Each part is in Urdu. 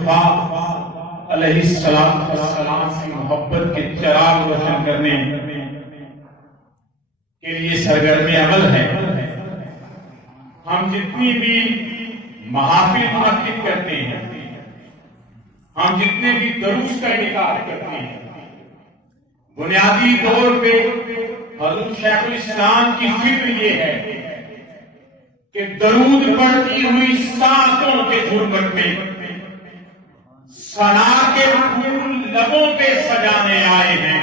مصطفیٰ علیہ السلام کی محبت کے چراغ روشن کرنے کے لیے سرگرم عمل ہے۔ ہم جتنی بھی محافل منعقد کرتے ہیں، ہم جتنے بھی دروس کا انعقاد کرتے ہیں، بنیادی طور پہ حضرت شیخ الاسلام کی فکر یہ ہے کہ درود پڑھتی ہوئی سانسوں کے گھرمٹ میں ثنا کے پھول لبوں پہ سجانے آئے ہیں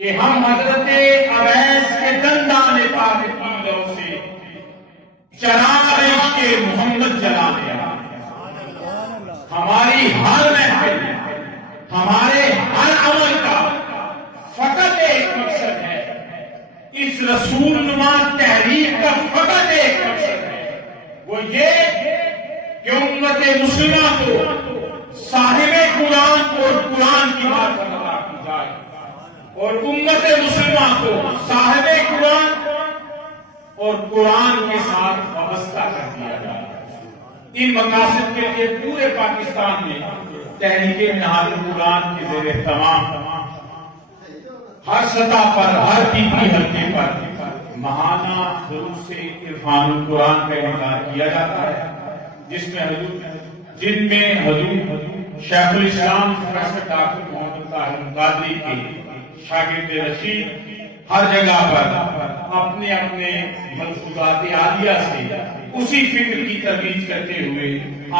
کہ ہم حضرت اویس کے دندان پاک کی لو سے چراغ عشق محمد جلانے آئے ہیں۔ ہماری ہر محفل، ہمارے ہر عمل کا فقط ایک مقصد ہے، اس رسول نما تحریک کا فقط ایک مقصد ہے، وہ یہ کہ امت مسلمہ کو صاحب قرآن اور قرآن کی معرفت عطا کی جائے، اور امت مسلمہ کو صاحب قرآن اور قرآن کے ساتھ وابستہ کر دیا جائے۔ ان مقاصد کے لیے پورے پاکستان میں تحریک نہاد قرآن کے زیر اہتمام ہر سطح پر، ہر فکری حلقے پر ماہانہ دروس عرفان القرآن کا انعقاد کیا جاتا ہے، جن میں حضور شیخ الاسلام پروفیسر ڈاکٹر محمد طاہر القادری کے شاگرد رشید ہر جگہ پر اپنے اپنے ملفوظات عالیہ سے اسی فکر کی ترویج کرتے ہوئے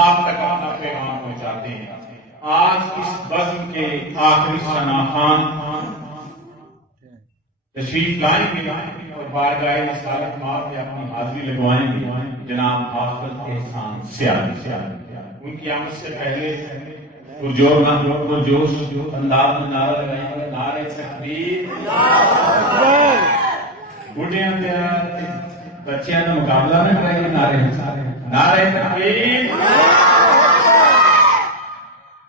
آپ تک اپنا پیغام پہنچاتے ہیں۔ آج اس بزم کے آخری ثنا خوان تشریف لائیں گے اور بارگاہ رسالت مآب میں اپنی حاضری لگوائیں گے جناب حافظ احسان سیالی۔ ان کی آمد سے پہلے پرجوش انداز میں نعرہ لگائیں گے، نعرہ تکبیر، بڑھیاں بچیاں نے مقابلہ نہ کرائیں، نعرہ تکبیر،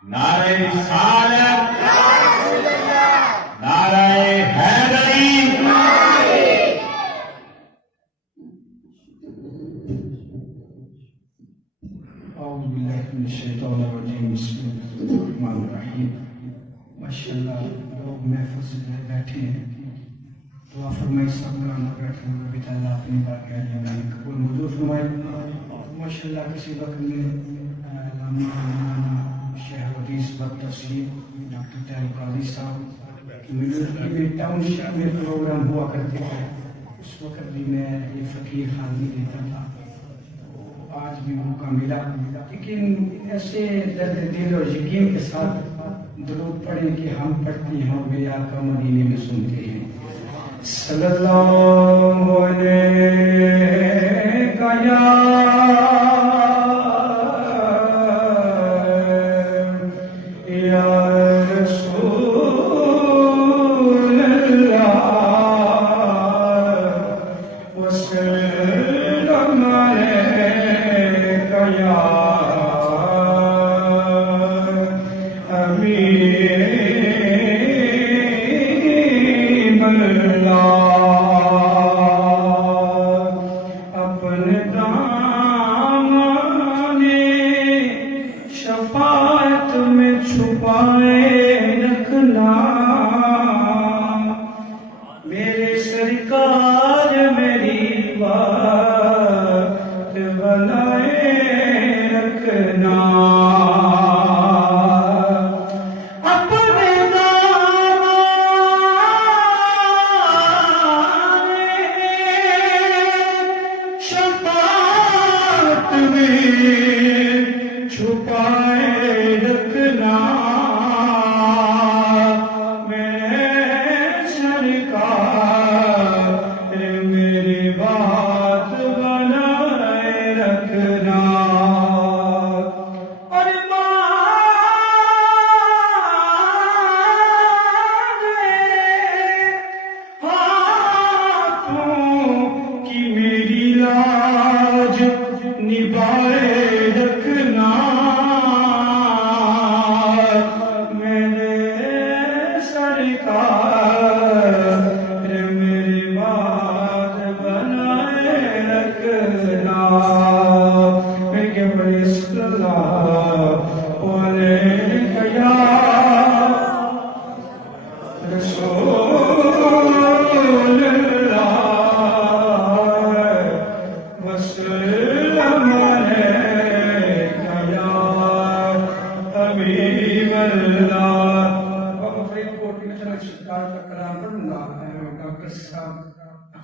نعرہ رسالت، نعرہ حیدری۔ اعوذ باللہ من الشیطان الرجیم، بسم اللہ الرحمن الرحیم۔ ماشاءاللہ لوگ محفل سے بیٹھے ہیں، دعا فرمائی سب قرآن بیٹھے ہوئے بھی تعالیٰ اپنی بارگاہ میں قبول منظور فرمائے۔ ماشاءاللہ کسی وقت میں علامہ مولانا شیخ حدیث بالتفصیل ڈاکٹر طاہر القادری صاحب یونیورسٹی میں ٹاؤن شپ میں پروگرام ہوا کرتے تھے، اس وقت بھی میں یہ فقیر حاضری دیتا تھا، تو آج بھی موقع ملا، لیکن ایسے درد دل اور یقین کے ساتھ درود پڑھیں کہ ہم پڑھتے ہیں اور میرے آقا مدینے میں سنتے ہیں۔ صلی اللہ علیہ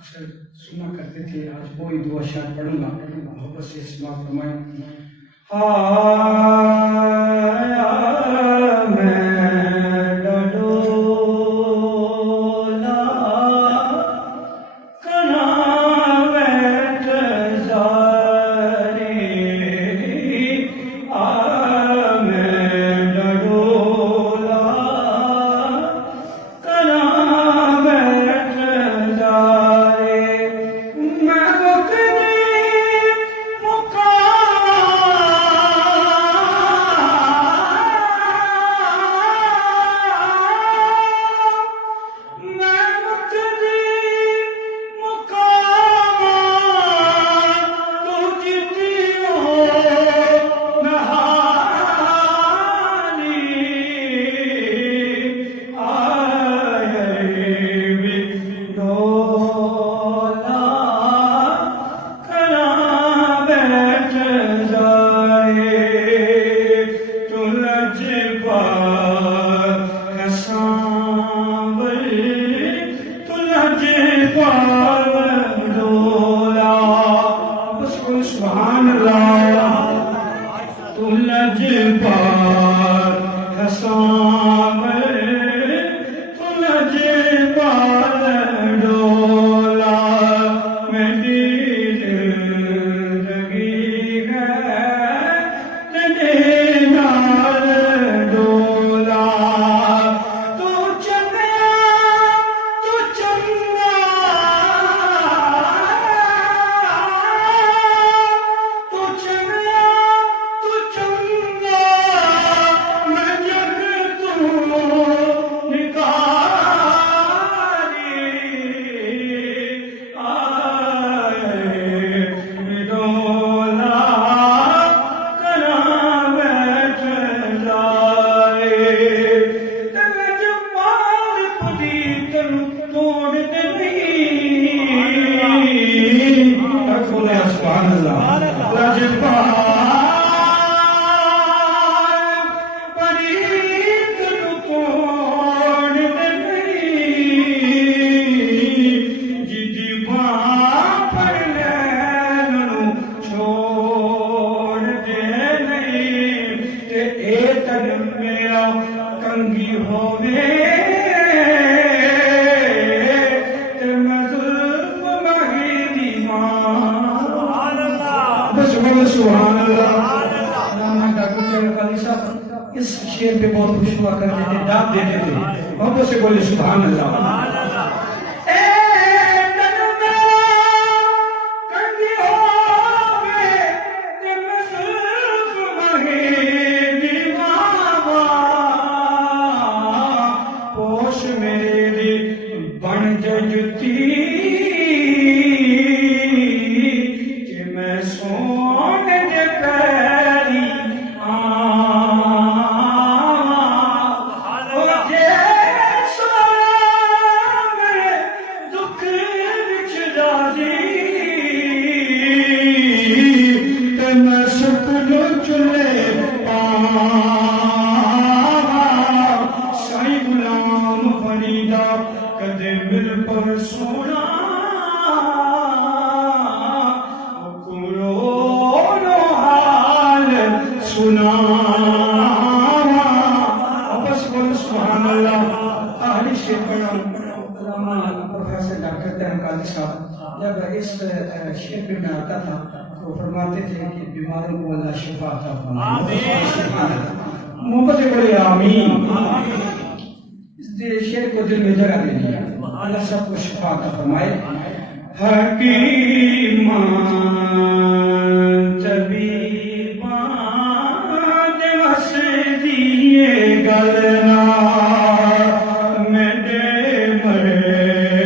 اکثر سنا کرتے تھے، آج وہی دو اشعار پڑھوں گا، محبت سے سماعت فرمائیں۔ سبحان اللہ تو لجپال حسام تو لجپال ڈولا میں دل لگی ہے تیرے نال ڈولا تو چنگا تو چنگا تو چنگا تو چنگا میں جگ تو نکاری آئے ڈولا کرا بیٹھ جائے تل جمال پتی تن توڑ دے نہیں سبحان اللہ لجپال پریت نو توڑ دے نہیں جدی باں پڑ لین نو چھوڑ دے نہیں تے اے تن میرا کنگی ہووے تے میں زلف مہی دی ماں سبحان اللہ مولانا ڈاکٹر جلیل قادری صاحب اس شعر پہ بہت خوش ہوا کرتے تھے، داد دیتے تھے، محبت سے بولے سبحان اللہ۔ اے تن میرا کنگی ہووے تے میں زلف مہی دی ماں پوش میرے دی بن جا جتی کہ میں سون دے پیری آواں جے سونا میرے دکھ وچ راضی تے میں سپنو چلے پاواں سائیں غلام فریدا کدے مل پر سونا سنا بس بول سبحان اللہ۔ اہلی شیخ علامہ پروفیسر ڈاکٹر تیم قادری صاحب جب اس شعر میں آتا تھا تو فرماتے تھے کہ بیماروں کو اللہ شفا عطا فرمائے۔ محبت سے بولے آمین۔ اس شعر کو دل میں جگہ دے دیا، اللہ سب کو شفا عطا فرمائے۔ حکیمان طبیبان دس دیے گلنا میرے مرزدا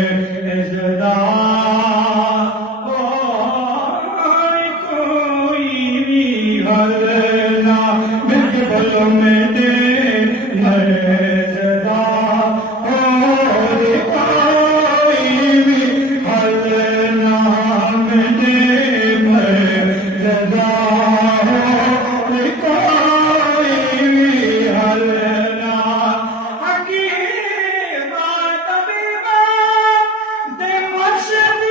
کوئی بھی حل نہ میرے بلو میرے مرزدا اور کوئی بھی حل نہ میرے مرزدا اور کوئی بھی حل نہ حکیمان طبیبان دے مسجد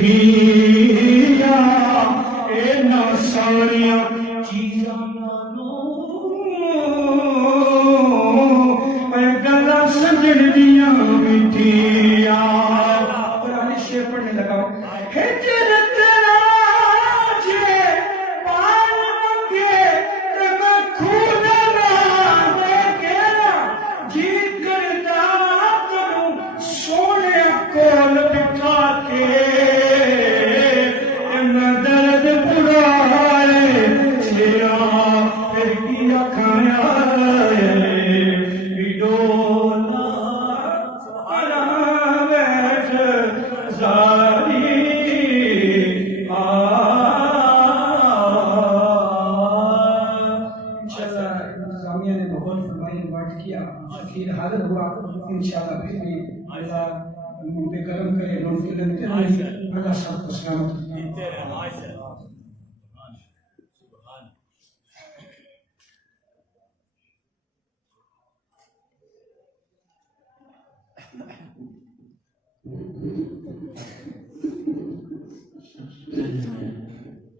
دیا اینا ساریاں چیزاں گلا سجن دیاں مٹھیا قرآن شعر پڑھنے لگا ہجرت آجے پال منگے رگا کھولا دے گیا جی کردا کروں سونے کول بٹھا کے اینا درد پڑھائے چھیا پھر کیا کھایا حاضر ہوا انشاءاللہ پھر بھی اللہ بے کرم کرے لوگ کے لگتے نہیں اللہ سب کو سلامت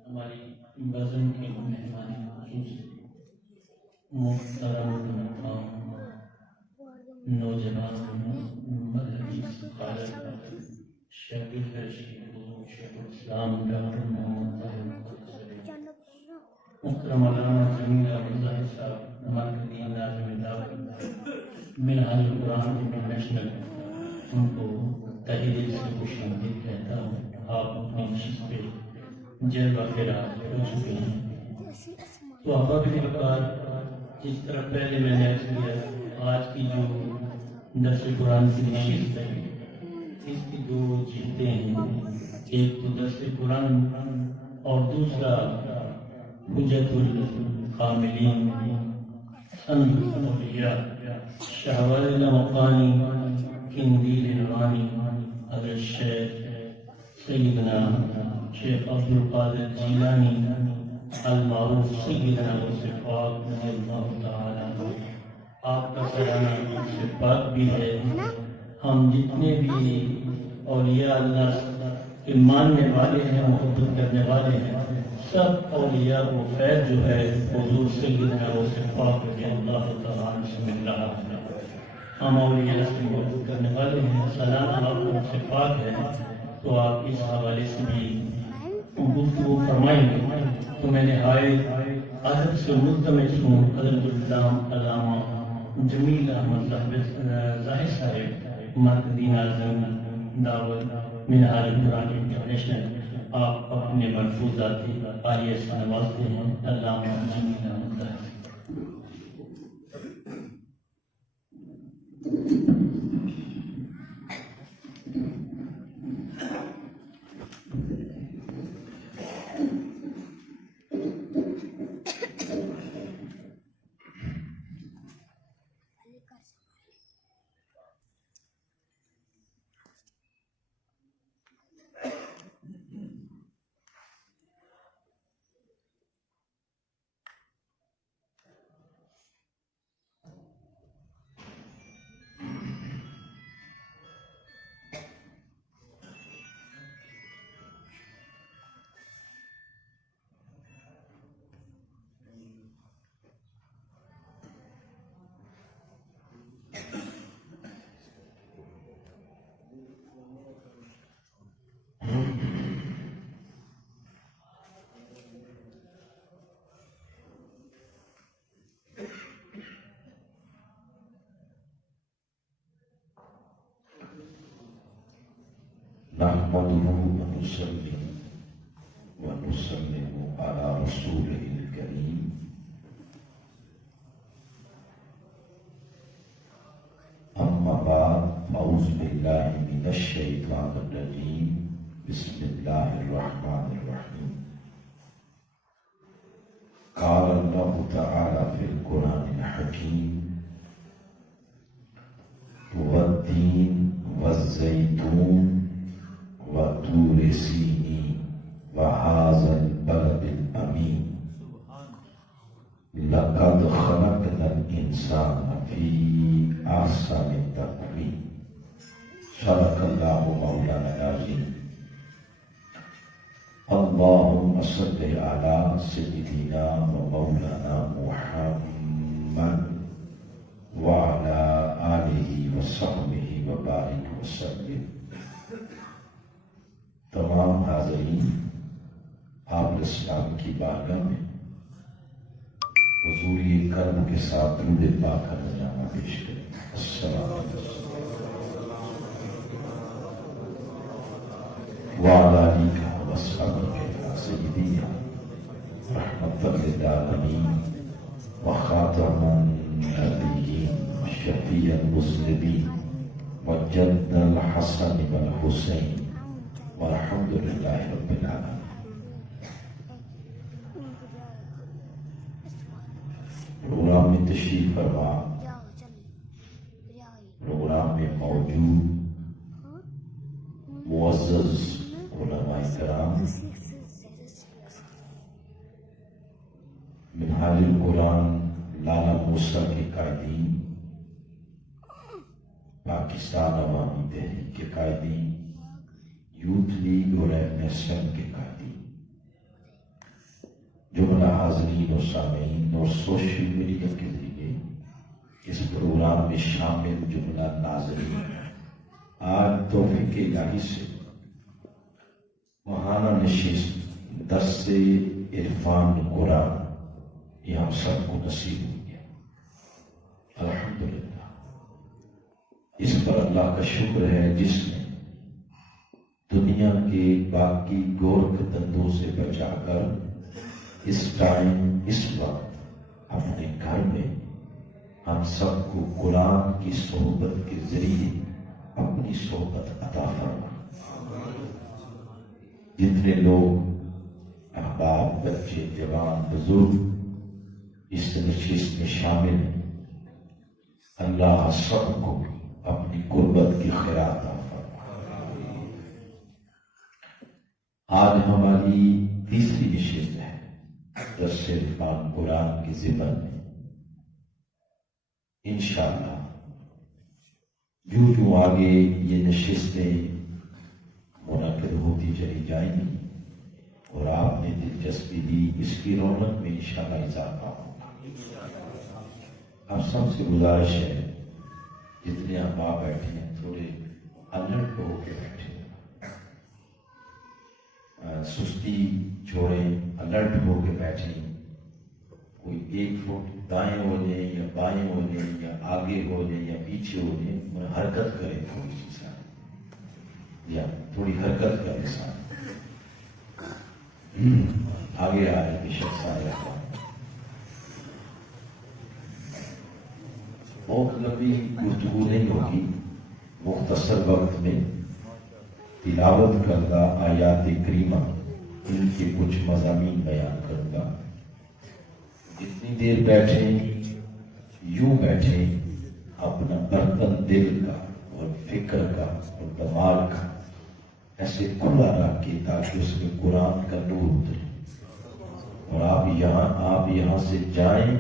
ہماری بزم کے مہمانی محترم نوجوان مذہبی سفارت شیخ شیخ الاسلام ڈاکٹر محمد محترم علامہ جمیل احمد ظاہر صاحب مرکزی ناظم دعوت منہاج القرآن انٹرنیشنل، ان کو تہہ دل سے خوش آمدید کہتا ہوں۔ آپ اپنی نشست پہ جلوہ خیرات ہو چکے ہیں، تو احباب وقار، جس طرح پہلے میں نے عرض کیا، آج کی جو درس قرآن کی نشست ہے اس کی دو جلدیں ہیں، ایک تو درس قرآن اور دوسرا حجت القاملین سند الاولیاء شاہوال مقانی قندیل الوانی حضرت شیخ سیدنا شیخ عبدالقادر جیلانی المعروف سیدنا غوث پاک رضی اللہ تعالیٰ عنہ۔ آپ کا سلام سے پاک بھی ہے۔ ہم جتنے بھی اولیاء اللہ کے ماننے والے ہیں، محبت کرنے والے ہیں، سب اولیاء کو خیر جو ہے حضور سیدنا غوث پاک رضی اللہ تعالیٰ عنہ سے مل رہا ہے۔ ہم اولیاء سے محبت کرنے والے ہیں، سلام آپ کو سے پاک ہے، تو آپ اس حوالے سے بھی گفتگو فرمائیں گے۔ تو میں نہایت ادب سے ملتمس ہوں حضرت علامہ جمیل احمد ظاہر صاحب مرکزی ناظم دعوت منہاج القرآن انٹرنیشنل، آپ اپنے ملفوظات آئیے سے نوازتے ہیں۔ علامہ جمیل احمد ظاہر۔ نحمده ونصلي ونسلم على رسوله الكريم أما بعد أعوذ بالله من الشيطان الرجيم بسم الله الرحمن الرحيم قال الله تعالى في القرآن الحكيم والتين والزيتون وطور سينين وهذا البلد الأمين لقد خلقنا الإنسان في أحسن تقويم صدق الله مولانا العظيم اللهم صل على سيدنا ومولانا محمد وعلى آلہ وصحبہ وبارک وسلم۔ تمام حاضرین، آپ اسلام کی بارگاہ میں حضور کرم کے ساتھ درود پاک کا نظرانہ پیش کریں۔ السلام علیکم وعلی آلہ وصحبہ سیدنا رحمۃ للعالمین وخاتم النبیین شفیع المذنبین وجد الحسن والحسین والحمد للہ رب العالمین۔ پروگرام میں تشریف فرما، پروگرام میں موجود معزز علماء کرام، منہاج القرآن لالا موسیٰ کے قائدین، پاکستان عوامی تحریک کے قائدین، یوتھ لیگ اور MSN کے قائدین، جملہ حاضرین و سامعین اور سوشل میڈیا کے ذریعے اس پروگرام میں شامل جملہ ناظرین، آج توفیق الہی سے ماہانہ نشست درس عرفان قرآن یہ ہم سب کو نصیب ہو گیا، الحمدللہ۔ اس پر اللہ کا شکر ہے جس نے دنیا کے باقی گورکھ دندوں سے بچا کر اس ٹائم، اس وقت اپنے گھر میں ہم سب کو قرآن کی صحبت کے ذریعے اپنی صحبت عطا فرما۔ جتنے لوگ احباب، بچے، جوان، بزرگ اس نشست میں شامل ہیں، اللہ سب کو اپنی قربت کی خیرات عطا فرما۔ آج ہماری تیسری نشست ہے درس عرفان قرآن کی ضمن میں۔ انشاءاللہ جو آگے یہ نشستیں منعقد ہوتی چلی جائیں گی اور آپ نے دلچسپی دی، اس کی رونق میں انشاءاللہ اضافہ ہوگا۔ آپ سب سے گزارش ہے، جتنے آپ بیٹھے ہیں تھوڑے الرٹ ہو کے بیٹھے، سستی چھوڑیں، الرٹ ہو کے بیٹھیں۔ کوئی 1 فٹ دائیں ہو جائیں یا بائیں ہو جائیں یا آگے ہو جائیں یا پیچھے ہو جائیں، حرکت کریں تھوڑی سی ساتھ، یا تھوڑی حرکت کریں ساتھ، آگے آ رہے شخص آ جاتا۔ بہت لمبی گفتگو نہیں ہوگی، مختصر وقت میں تلاوت کردہ آیات کریمہ ان کے کچھ مضامین بیان کروں گا۔ جتنی دیر بیٹھیں یوں بیٹھیں، اپنا برتن دل کا اور فکر کا اور دماغ کا ایسے کھلا رکھ کے تاکہ اس میں قرآن کا نور اترے، اور آپ یہاں سے جائیں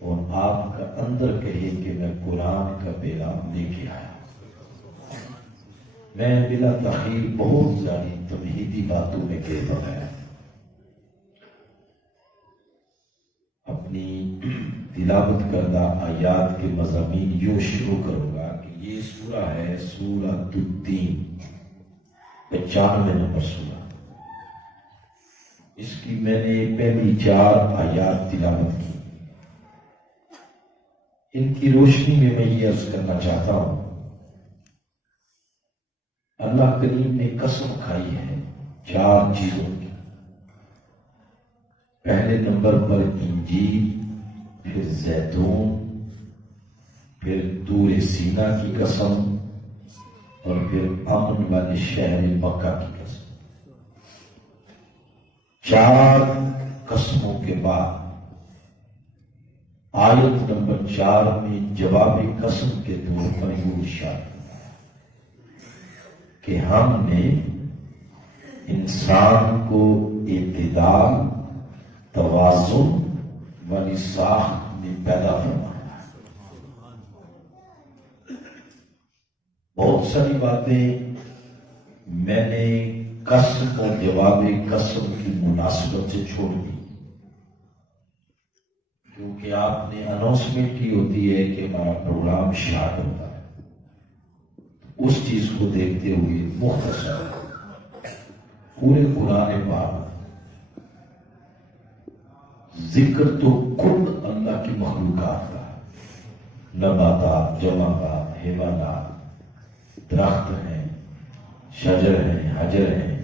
اور آپ کا اندر کہیں کہ میں قرآن کا پیغام لے کے آیا۔ میں بلا تاخیر بہت ساری تمہیدی باتوں میں گئے بغیر اپنی تلاوت کردہ آیات کے مضامین یوں شروع کروں گا کہ یہ سورہ ہے سورۃ التین، 95 نمبر سورہ۔ اس کی میں نے پہلی 4 آیات تلاوت کی۔ ان کی روشنی میں یہ عرض کرنا چاہتا ہوں، اللہ کریم نے قسم کھائی ہے 4 چیزوں کی۔ پہلے نمبر پر انجیل، پھر زیتون، پھر طور سینا کی قسم، اور پھر امن والے شہر مکہ کی قسم۔ 4 قسموں کے بعد آیت نمبر 4 میں جواب قسم کے طور پر یہ ارشاد کہ ہم نے انسان کو اعتدال، توازن والی ساخت میں پیدا فرمایا۔ بہت ساری باتیں میں نے قسم اور جواب قسم کی مناسبت سے چھوڑ دی، کیونکہ آپ نے اناؤنسمنٹ ہی ہوتی ہے کہ ہمارا پروگرام شارٹ ہوتا ہے، اس چیز کو دیکھتے ہوئے مختصر پورے قرآن پاک ذکر تو خود اللہ کی مخلوقات کا، نباتات، جمادات، حیوانات، درخت ہیں، شجر ہیں، حجر ہیں،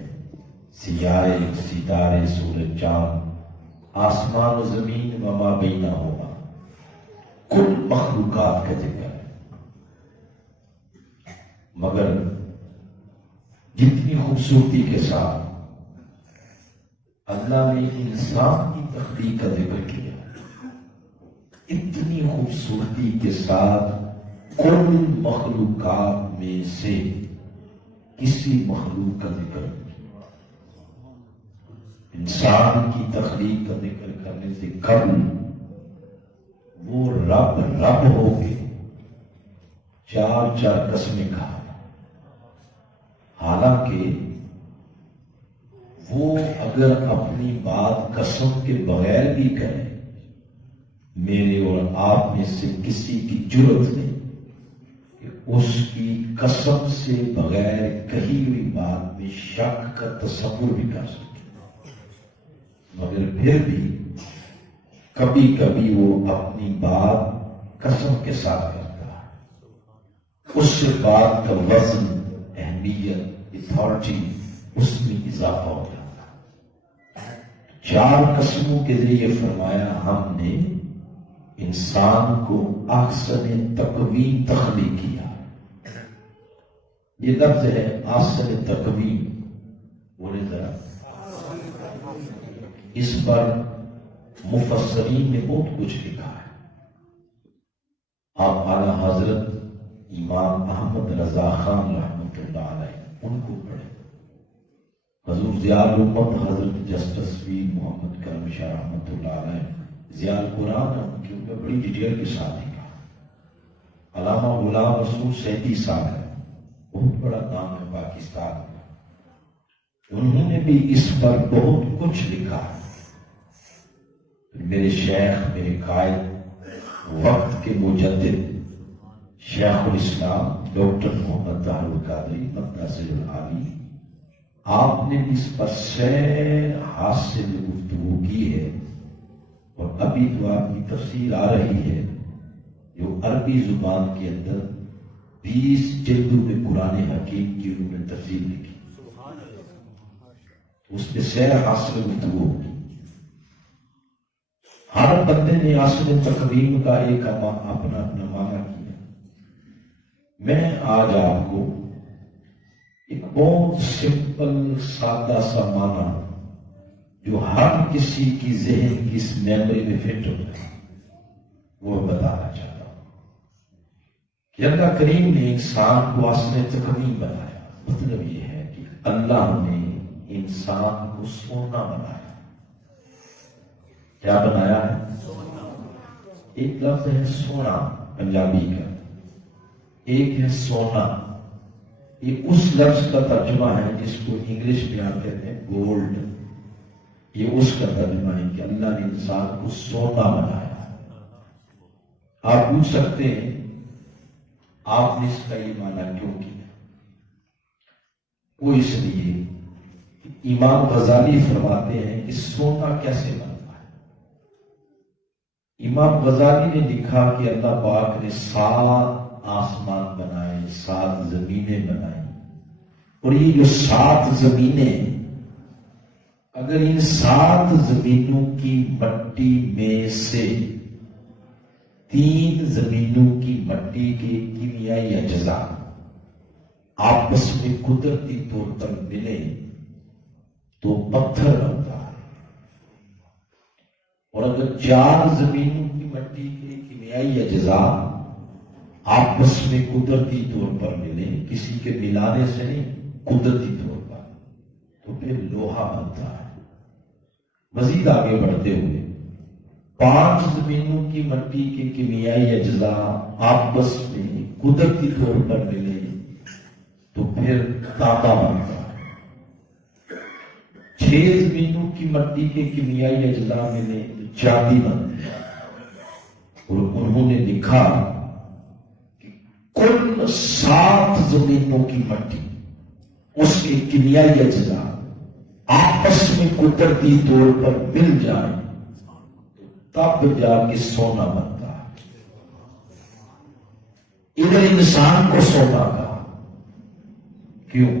سیارے، ستارے، سورج، چاند، آسمان و زمین وما بینہما، کل مخلوقات کا ذکر ہے۔ مگر جتنی خوبصورتی کے ساتھ اللہ نے انسان کی تخلیق کا ذکر کیا، اتنی خوبصورتی کے ساتھ کل مخلوقات میں سے کسی مخلوق کا ذکر نہیں۔ انسان کی تخلیق کا ذکر کرنے سے قبل وہ رب ہو کے چار قسمیں کھا، حالانکہ وہ اگر اپنی بات قسم کے بغیر بھی کرے، میرے اور آپ میں سے کسی کی جرت نہیں کہ اس کی قسم سے بغیر کہی ہوئی بات میں شک کا تصور بھی کر سکے، مگر پھر بھی کبھی کبھی وہ اپنی بات قسم کے ساتھ کرتا ہے، اس سے بات کا وزن، اہمیت، اتھارٹی اس میں اضافہ ہو جاتا ہے۔ چار قسموں کے ذریعے فرمایا ہم نے انسان کو احسن تقویم تخلیق کیا۔ یہ لفظ ہے احسن تقویم، بولے ذرا، اس پر مفسرین نے بہت کچھ لکھا ہے۔ آپ اعلیٰ حضرت امام احمد رضا خان رحمۃ اللہ علیہ ان کو پڑھیں، حضور ضیاء الامت حضرت جسٹس وی محمد کرم شاہ رحمۃ اللہ علیہ ضیاء القرآن ان کی بڑی ڈیٹیل کے ساتھ لکھا۔ علامہ غلام رسول سیدی صاحب ہے، بہت بڑا نام ہے پاکستان میں، انہوں نے بھی اس پر بہت کچھ لکھا ہے۔ میرے شیخ، میرے قائد، وقت کے مجدد شیخ الاسلام ڈاکٹر محمد طاہر القادری ناصر العالی، آپ نے اس پر سیر حاصل گفتگو کی ہے، اور ابھی تو آپ کی تفسیر آ رہی ہے جو عربی زبان کے اندر 20 جلدوں میں قرآن حکیم کی انہوں نے تفسیر لکھی، اس پہ سیر حاصل گفتگو ہوگی۔ ہر بندے نے اصل تقویم کا ایک اپنا معنی کیا۔ میں آج آپ کو ایک بہت سمپل سادہ سا معنی جو ہر کسی کی ذہن کی اس میموری میں فٹ ہوتا ہے وہ بتانا چاہتا ہوں کہ اللہ کریم نے انسان کو اصل تقویم بنایا۔ مطلب یہ ہے کہ اللہ نے انسان کو سونا بنایا۔ کیا بنایا ہے؟ ایک لفظ ہے سونا پنجابی کا، ایک ہے سونا، یہ اس لفظ کا ترجمہ ہے جس کو انگلش میں آپ کہتے ہیں گولڈ، یہ اس کا ترجمہ ہے کہ اللہ نے انسان کو سونا بنایا۔ آپ پوچھ سکتے ہیں آپ نے اس کا یہ معنی کیوں کیا؟ وہ اس لیے امام غزالی فرماتے ہیں کہ سونا کیسے بنتا ہے۔ امام غزالی نے لکھا کہ اللہ پاک نے 7 آسمان بنائے، 7 زمینیں بنائیں، اور یہ جو 7 زمینیں، اگر ان 7 زمینوں کی مٹی میں سے 3 زمینوں کی مٹی کے کیمیائی اجزاء آپس میں قدرتی طور پر ملے تو پتھر بنتا ہے، اور اگر 4 زمینوں کی مٹی کے کیمیائی اجزاء آپس میں قدرتی طور پر ملے، کسی کے ملانے سے نہیں، قدرتی طور پر، تو پھر لوہا بنتا ہے۔ مزید آگے بڑھتے ہوئے 5 زمینوں کی مٹی کے کیمیائی اجزاء آپس میں قدرتی طور پر ملے تو پھر تانبا بنتا ہے۔ چھ زمینوں کی مٹی کے کیمیائی اجزاء ملے تو چاندی بنتی ہے، اور انہوں نے لکھا کہ کل 7 زمینوں کی مٹی اس کے کیمیائی اجزاء آپس میں قدرتی طور پر مل جائیں تب جا کے سونا بنتا ہے۔ ادھر انسان کو سونا کہا، کیوں؟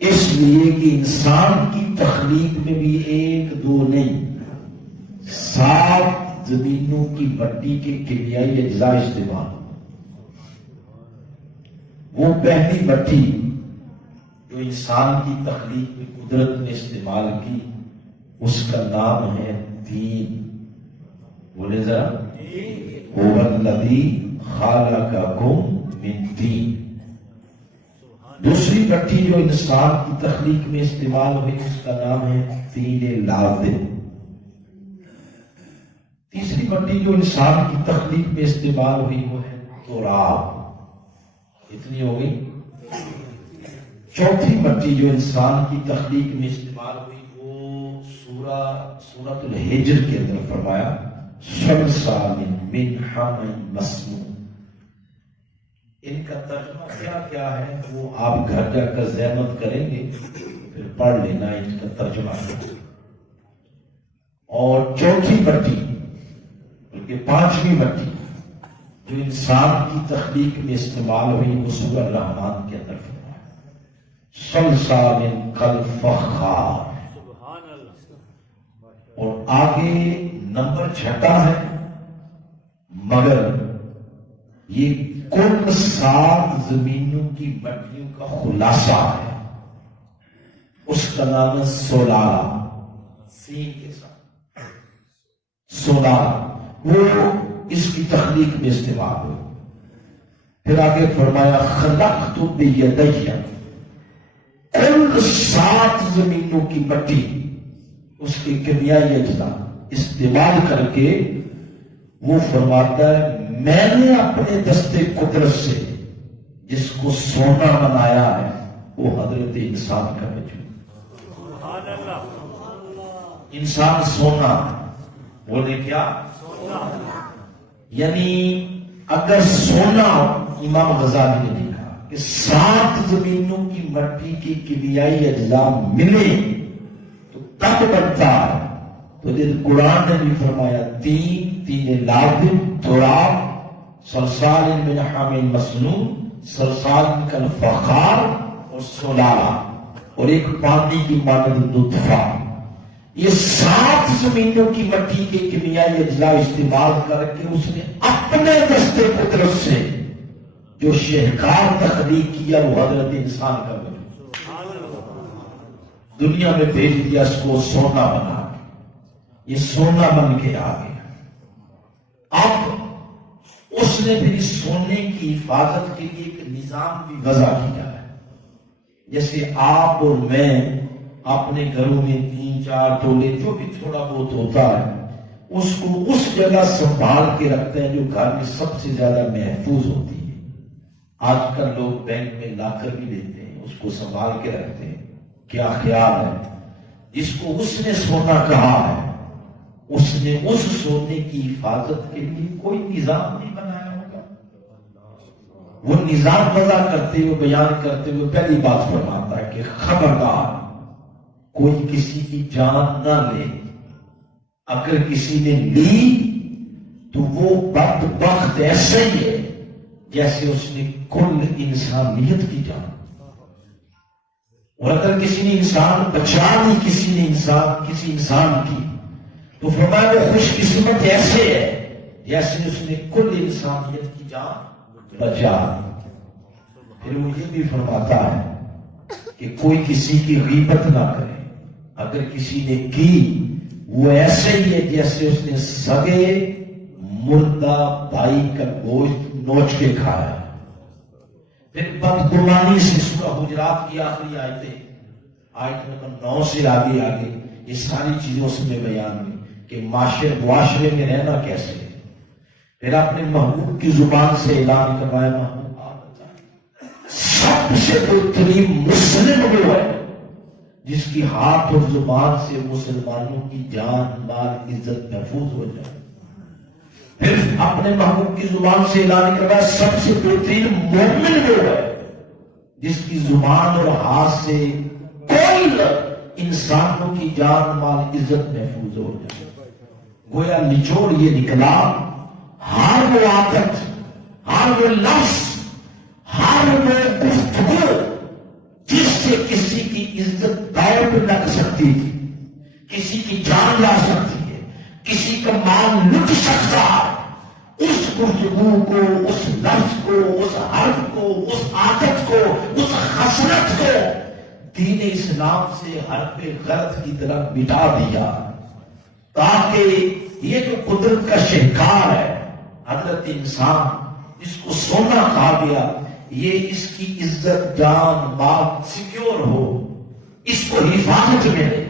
اس لیے کہ انسان کی تخلیق میں بھی 1 2 نہیں 7 زمینوں کی مٹی کے کیمیائی اجزاء استعمال ہوئے۔ وہ پہلی مٹی جو انسان کی تخلیق میں قدرت نے استعمال کی اس کا نام ہے دین۔ بولے ذرا، هو الذی خلقکم من طین۔ دوسری مٹی جو انسان کی تخلیق میں استعمال ہوئی اس کا نام ہے طین لازم۔ تیسری مٹی جو انسان کی تخلیق میں استعمال ہوئی وہ ہے تراب۔ اتنی ہو گئی۔ چوتھی مٹی جو انسان کی تخلیق میں استعمال ہوئی وہ سورۃ الحجر کے اندر فرمایا صلصال من حمأ مسنون۔ ان کا ترجمہ کیا ہے وہ آپ گھر جا کر زحمت کریں گے پھر پڑھ لینا ان کا ترجمہ۔ اور چوتھی مٹی بلکہ 5ویں مٹی جو انسان کی تخلیق میں استعمال ہوئی وہ سورہ الرحمن کے اندر فرمایا صلصال کالفخار۔ اور آگے نمبر 6 ہے، مگر یہ کل 7 زمینوں کی مٹیوں کا خلاصہ ہے، اس کا نام ہے سولارا، سین کے ساتھ سولارا، وہ اس کی تخلیق میں استعمال ہوئی۔ پھر آگے فرمایا خلقت بیدی، کل 7 زمینوں کی مٹی اس کے کیمیائی اجزاء استعمال کر کے وہ فرماتا ہے میں نے اپنے دستے قدرت سے جس کو سونا بنایا ہے وہ حضرت انسان کا وجود۔ انسان سونا، بولے کیا؟ یعنی اگر سونا، امام غزالی نے لکھا کہ 7 زمینوں کی مٹی کی کیمیائی اجزاء ملے تو تب بنتا ہے، تو قرآن نے بھی فرمایا تین لازم، تراب، صلصال من حمأ مسنون، صلصال کالفخار اور سولارا، اور ایک پانی کی مانند نطفہ۔ یہ 7 زمینوں کی مٹی کے کیمیائی اجزاء استعمال کر کے اس نے اپنے دستے قدرت سے جو شہکار تخلیق کیا وہ حضرت انسان کا وجود دنیا میں بھیج دیا، اس کو سونا بنا کے، یہ سونا بن کے آ گیا۔ اب اس نے پھر سونے کی حفاظت کے لیے ایک نظام بھی وضع کیا ہے۔ جیسے آپ اور میں اپنے گھروں میں 3-4 تولے جو بھی تھوڑا بہت ہوتا ہے اس کو اس جگہ سنبھال کے رکھتے ہیں جو گھر میں سب سے زیادہ محفوظ ہوتی ہے۔ آج کل لوگ بینک میں لا کر بھی لیتے ہیں، اس کو سنبھال کے رکھتے ہیں۔ کیا خیال ہے؟ جس کو اس نے سونا کہا ہے اس نے اس سونے کی حفاظت کے لیے کوئی نظام نہیں بنایا ہوگا۔ وہ نظام وضع کرتے ہوئے، بیان کرتے ہوئے پہلی بات فرماتا ہے کہ خبردار کوئی کسی کی جان نہ لے، اگر کسی نے لی تو وہ بدبخت ایسے ہی ہے جیسے اس نے کل انسانیت کی جان، اور اگر کسی نے انسان بچا لی، کسی انسان کی، تو فرمایا وہ خوش قسمت ایسے ہے جیسے اس نے کل انسانیت کی جان بچا لی۔ پھر وہ یہ بھی فرماتا ہے کہ کوئی کسی کی غیبت نہ کرے، اگر کسی نے کی وہ ایسے ہی ہے جیسے اس نے سگے مردہ بھائی کا گوشت نوچ کے کھایا۔ پھر بدگمانی سے سورہ حجرات کی آخری آیت نمبر 9 سے آگے یہ ساری چیزیں اس میں بیان ہوئی کہ معاشرے میں رہنا کیسے ہے۔ پھر اپنے محبوب کی زبان سے اعلان کروایا، محبوب آپ بتائیں سب سے بہترین مسلم وہ ہے جس کی ہاتھ اور زبان سے مسلمانوں کی جان مال عزت محفوظ ہو جائے. پھر اپنے محبوب کی زبان سے اعلان کرتا ہے سب سے بہترین مومن وہ ہے جس کی زبان اور ہاتھ سے کوئی انسانوں کی جان مال عزت محفوظ ہو جائے. گویا نچوڑ یہ نکلا ہر وہ عادت، ہر وہ لفظ، ہر وہ گفتگو جس سے کسی کی عزت دوڑ لگ سکتی تھی، کسی کی جان لا سکتی ہے، کسی کا مال لٹ سکتا ہے، اس گفتگو کو، اس لفظ کو، اس حرف کو، اس عادت کو، اس خصلت کو دین اسلام سے حرف غلط کی طرح مٹا دیا، تاکہ یہ جو قدرت کا شہکار ہے حضرت انسان جس کو سونا کہا گیا، یہ اس کی عزت جان مال سیکیور ہو، اس کو حفاظت ملے،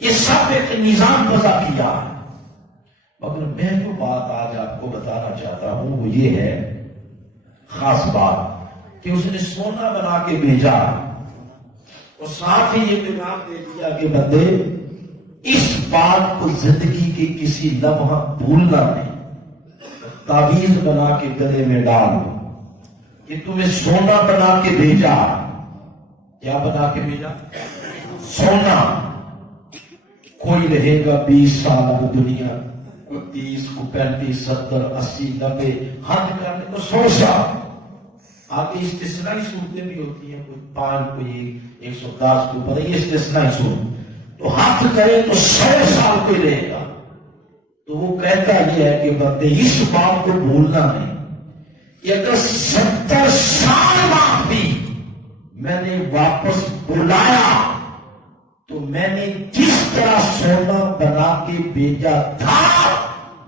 یہ سب ایک نظام وضع کیا ہے. مگر میں جو بات آج آپ کو بتانا چاہتا ہوں وہ یہ ہے خاص بات کہ اس نے سونا بنا کے بھیجا اور ساتھ ہی یہ پیغام دے دیا کہ بندے اس بات کو زندگی کے کسی لمحہ بھولنا نہیں، تعویذ بنا کے گلے میں ڈال کہ تمہیں سونا بنا کے بھیجا. کیا بنا کے بھیجا؟ سونا. کوئی رہے گا 20 سال اب دنیا، کوئی 30 کو 35 70 80 90 حد کرنے کو 100 سال. آگے استثنائی صورتیں بھی ہوتی ہیں، کوئی 5 کوئی 110 کو اوپر، یہ استثنائی صورت. تو حد کرے تو 100 سال کوئی رہے گا. تو وہ کہتا یہ ہے کہ بندے اس بات کو بھولنا نہیں کہ اگر 70 سال بعد بھی میں نے واپس بلایا تو میں نے جس طرح سونا بنا کے بھیجا تھا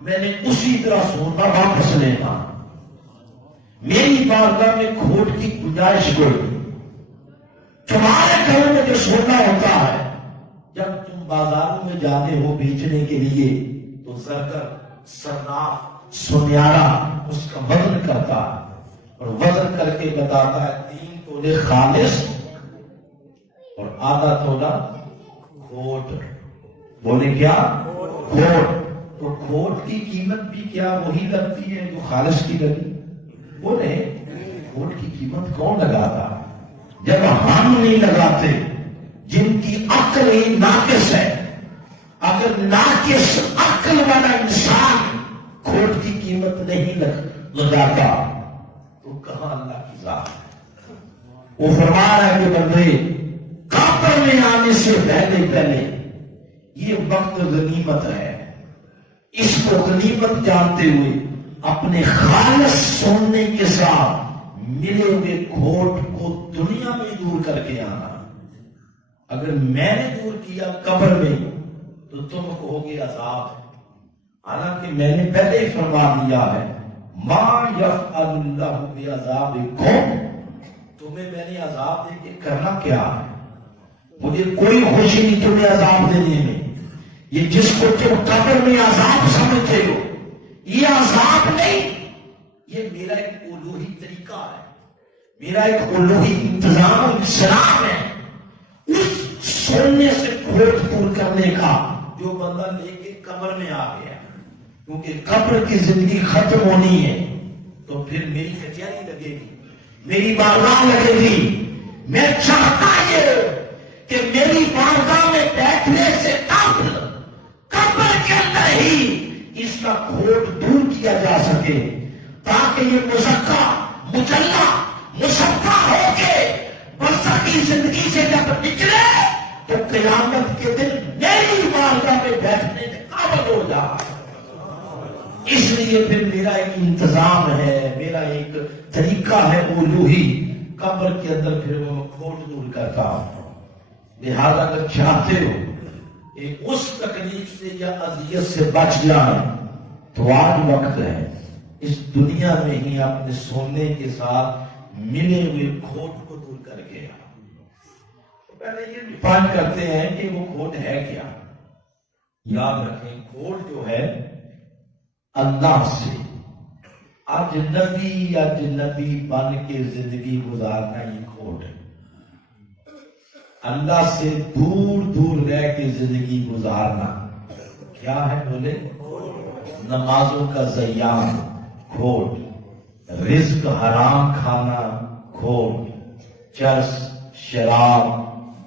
میں نے اسی طرح سونا واپس لینا. میری بارگاہ میں کھوٹ کی گنجائش کوئی نہیں. تمہارے گھروں میں جو سونا ہوتا ہے جب تم بازاروں میں جاتے ہو بیچنے کے لیے تو زرگر صراف سنیارا اس کا وزن کرتا ہے اور وزن کر کے بتاتا ہے 3 تولے خالص اور آدھا تولا کھوٹ. بولے کیا؟ کھوٹ. تو کھوٹ کی قیمت بھی کیا وہی لگتی ہے جو خالص کی لگی؟ بولے کھوٹ کی قیمت کون لگاتا؟ جب ہم نہیں لگاتے جن کی عقل ہی ناقص ہے. اگر ناقص عقل والا انسان کھوٹ کی قیمت نہیں لگاتا تو کہاں اللہ کی ذات ہے؟ وہ فرما رہا ہے کہ بندے قبر میں آنے سے پہلے یہ وقت غنیمت ہے. اس کو غنیمت جانتے ہوئے اپنے خالص سونے کے ساتھ ملے ہوئے کھوٹ کو دنیا میں دور کر کے آنا. اگر میں نے دور کیا قبر میں تو تم کہوگے عذاب. حالانکہ میں نے پہلے ہی فرما دیا ہے ما یفعل اللہ بعذابکم، تمہیں میں نے عذاب دے کے کرنا کیا ہے؟ مجھے کوئی خوشی نہیں تمہیں عذاب دینے میں. یہ جس کو تم قبر میں عذاب سمجھتے ہو یہ عذاب نہیں، یہ میرا ایک الوہی طریقہ ہے، میرا ایک الوہی انتظام و انصراف ہے اس سونے سے کھوٹ دور کرنے کا جو بندہ لے کے قبر میں آ گیا. کیونکہ قبر کی زندگی ختم ہونی ہے تو پھر میری کچہری لگے گی، میری بارگاہ لگے گی. میں چاہتا یہ کہ میری بارگاہ میں بیٹھنے سے قبل قبر کے اندر ہی اس کا کھوٹ دور کیا جا سکے تاکہ یہ مزکا مجلہ مصفا ہو کے برزخی زندگی سے جب نکلے تو قیامت کے دن میری بارگاہ میں بیٹھنے کے قابل ہو جائے. اس لیے پھر میرا ایک انتظام ہے، میرا ایک طریقہ ہے الوہی، قبر کے اندر پھر وہ کھوٹ دور کرتا ہوں. لہذا اگر چاہتے ہو کہ اس تکلیف سے یا اذیت سے بچ جائیں تو آج وقت ہے اس دنیا میں ہی اپنے سونے کے ساتھ ملے ہوئے کھوٹ کو دور کر کے پہلے یہ ڈیفائن کرتے ہیں کہ وہ کھوٹ ہے کیا. یاد رکھیں کھوٹ جو ہے اللہ سے اجنبی بن کے زندگی گزارنا یہ کھوٹ ہے. اللہ سے دور دور رہ کے زندگی گزارنا کیا ہے بولے؟ نمازوں کا زیان، کھوٹ، رزق حرام کھانا کھوٹ، چرس، شراب،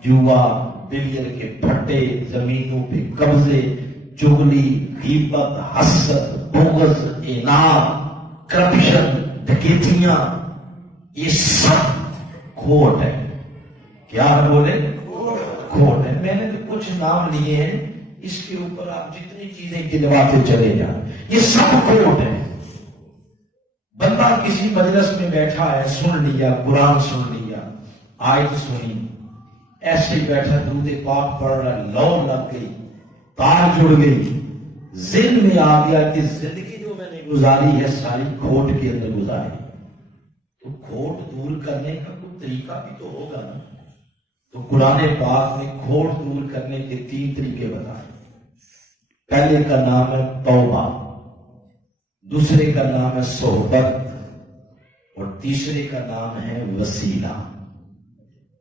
جوا، بلیئر کے پھٹے، زمینوں پہ قبضے، چغلی، غیبت، حسد، بغض، اناد، کرپشن، ڈکیتیاں، یہ سب کھوٹ ہے. کیا ہے بولے؟ کھوٹ ہے. میں نے تو کچھ نام لیے ہیں، اس کے اوپر آپ جتنی چیزیں گنواتے چلے جائیں، یہ سب کھوٹ ہے. بندہ کسی مجلس میں بیٹھا ہے، سن لیا، قرآن سن لیا، آیت سنی، ایسے ہی بیٹھا درود پاک پڑھ رہا، لو لگ گئی، تار جڑ گئی، ذہن میں آ گیا کہ زندگی جو میں نے گزاری ہے ساری کھوٹ کے اندر گزاری. تو کھوٹ دور کرنے کا کوئی طریقہ بھی تو ہوگا نا. تو قرآن پاک نے کھوٹ دور کرنے کے 3 طریقے بتائے. پہلے کا نام ہے توبہ، دوسرے کا نام ہے صحبت، اور تیسرے کا نام ہے وسیلہ.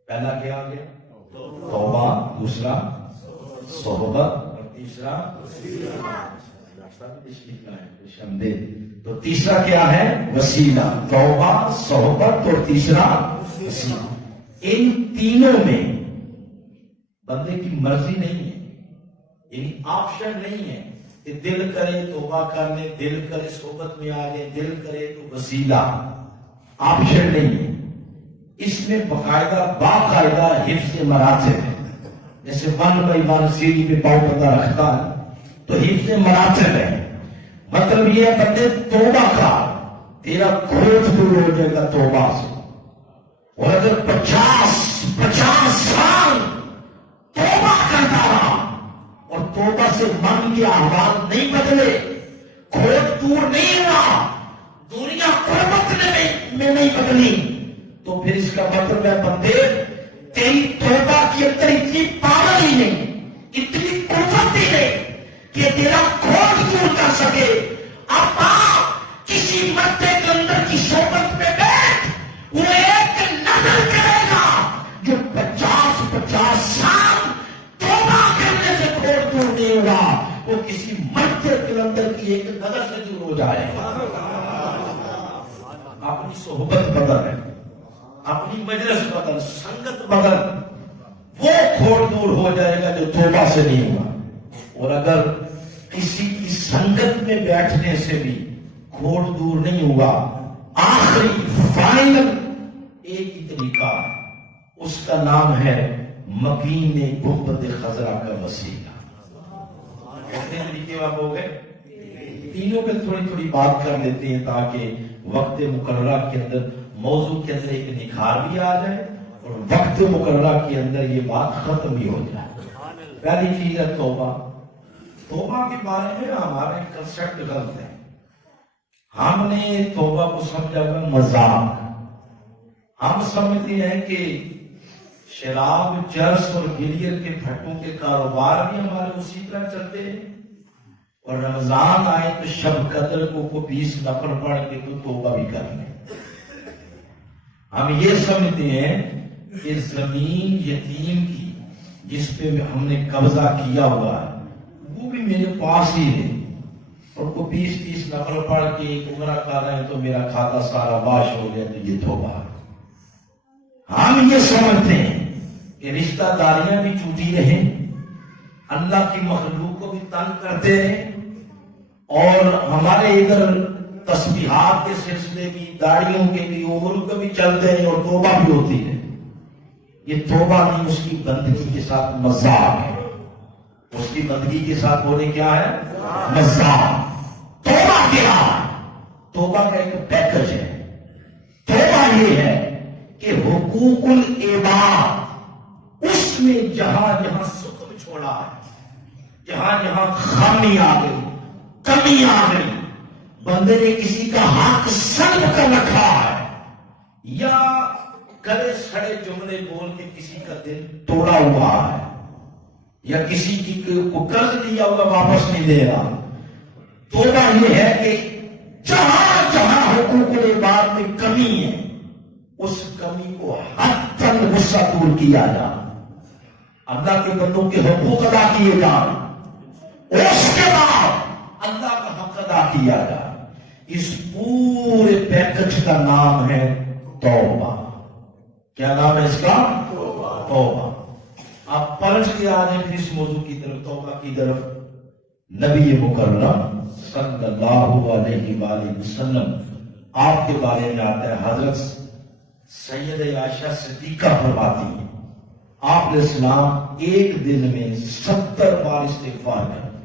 پہلا کیا آ گیا؟ توبہ، دوسرا صحبت، اور تیسرا تو تیسرا کیا ہے؟ وسیلہ. توبہ، صحبت اور تیسرا وسیلہ. ان تینوں میں بندے کی مرضی نہیں ہے، یعنی آپشن نہیں ہے کہ دل کرے توبہ کر لے، دل کرے صحبت میں آ جائے، دل کرے تو وسیلہ. آپشن نہیں ہے. اس میں باقاعدہ حفظ مراتب ہے. جیسے 1 بائی 1 سیڑھی پہ پاؤں بندہ رکھتا ہے تو حفظ مراتب ہے. مطلب یہ ہے بندے توبہ کا، تیرا کھوٹ دور ہو جائے گا توبہ سے. اور اگر 50 سال توبہ کرتا رہا اور توبہ سے من کے احوال نہیں بدلے، کھوٹ دور نہیں ہوا، دنیا قربت میں نہیں بدلی، تو پھر اس کا مطلب ہے بندے تیری توبہ کے اندر اتنی پاور ہی نہیں، اتنی قوت ہی نہیں کہ تیرا کھوٹ دور کر سکے. اب آپ کسی مردے کے اندر کی صحبت میں بیٹھ، وہ ایک نظر کرے گا جو 50 سال توبہ کرنے سے کھوٹ دور نہیں ہوگا، وہ کسی مردے کے اندر کی ایک نظر سے دور ہو جائے گا. اپنی صحبت بدل ہے، اپنی مجلس بدل، سنگت بدل، وہ کھوٹ دور ہو جائے گا جو توبہ سے نہیں ہوا. اور اگر کسی کی سنگت میں بیٹھنے سے بھی کھوٹ دور نہیں ہوا، آخری فائنل ایک ہی طریقہ، اس کا نام ہے مکین گنبد خضرا کا وسیلہ. کتنے طریقے آپ ہو گئے؟ تینوں پہ تھوڑی بات کر لیتے ہیں تاکہ وقت مقررہ کے اندر موضوع کے اندر ایک نکھار بھی آ جائے اور وقت مقررہ کے اندر یہ بات ختم بھی ہو جائے. پہلی چیز ہے توبہ. توبہ کے بارے میں ہمارا ایک کنسپٹ غلط ہے. ہم نے توبہ کو سمجھا ہوا مذاق. ہم سمجھتے ہیں کہ شراب، چرس اور گلیئر کے پھٹوں کے کاروبار بھی ہمارے اسی طرح چلتے ہیں، اور رمضان آئے تو شب قدر کو 20 نفل پڑھ کے تو توبہ بھی کر لیں. ہم یہ سمجھتے ہیں کہ زمین یتیم کی جس پہ ہم نے قبضہ کیا ہوا ہے وہ بھی میرے پاس ہی ہے، اور کو 20-30 نفل پڑھ کے ایک عمرہ کر رہے ہیں تو میرا کھاتا سارا واش ہو گیا تو یہ توبہ. ہم یہ سمجھتے ہیں کہ رشتہ داریاں بھی ٹوٹی رہیں، اللہ کی مخلوق کو بھی تنگ کرتے رہیں، اور ہمارے ادھر تسبیحات کے سلسلے بھی، داڑیوں کے بھی، عمر کے بھی چلتے ہیں اور توبہ بھی ہوتی ہے. یہ توبہ نہیں، اس کی بندگی کے ساتھ مذاق ہے. اس کی بندگی کے ساتھ بولے کیا ہے؟ مذاق. توبہ کیا ہے؟ توبہ کا ایک پیکج ہے. توبہ یہ ہے کہ حقوق العباد اس میں جہاں جہاں سکم چھوڑا ہے، جہاں جہاں خامی آ گئی، کمی آ گئی، بندے نے کسی کا حق سلب کر رکھا ہے، یا گلے سڑے جملے بول کے کسی کا دل توڑا ہوا ہے، یا کسی کی کو قرض لیا ہوگا واپس نہیں دے رہا. توبہ یہ ہے کہ جہاں جہاں حقوق العباد میں کمی ہے اس کمی کو حد تک غصہ دور کیا جا. اللہ کے بندوں کے حقوق ادا کیے جائیں، اس کے بعد اللہ کا حق ادا کیا جائے۔ اس پورے پیکج کا نام ہے توبہ۔ کیا نام ہے اس کا؟ توبہ۔ آپ پلٹ کے آ جائیں پھر اس موضوع کی طرف، توبہ کی طرف۔ نبی مکرم صلی اللہ علیہ وآلہ وسلم آپ کے بارے میں آتا ہے، حضرت سید عائشہ صدیقہ فرماتی ہیں آپ علیہ السلام ایک دن میں 70 بار استغفار کرتے۔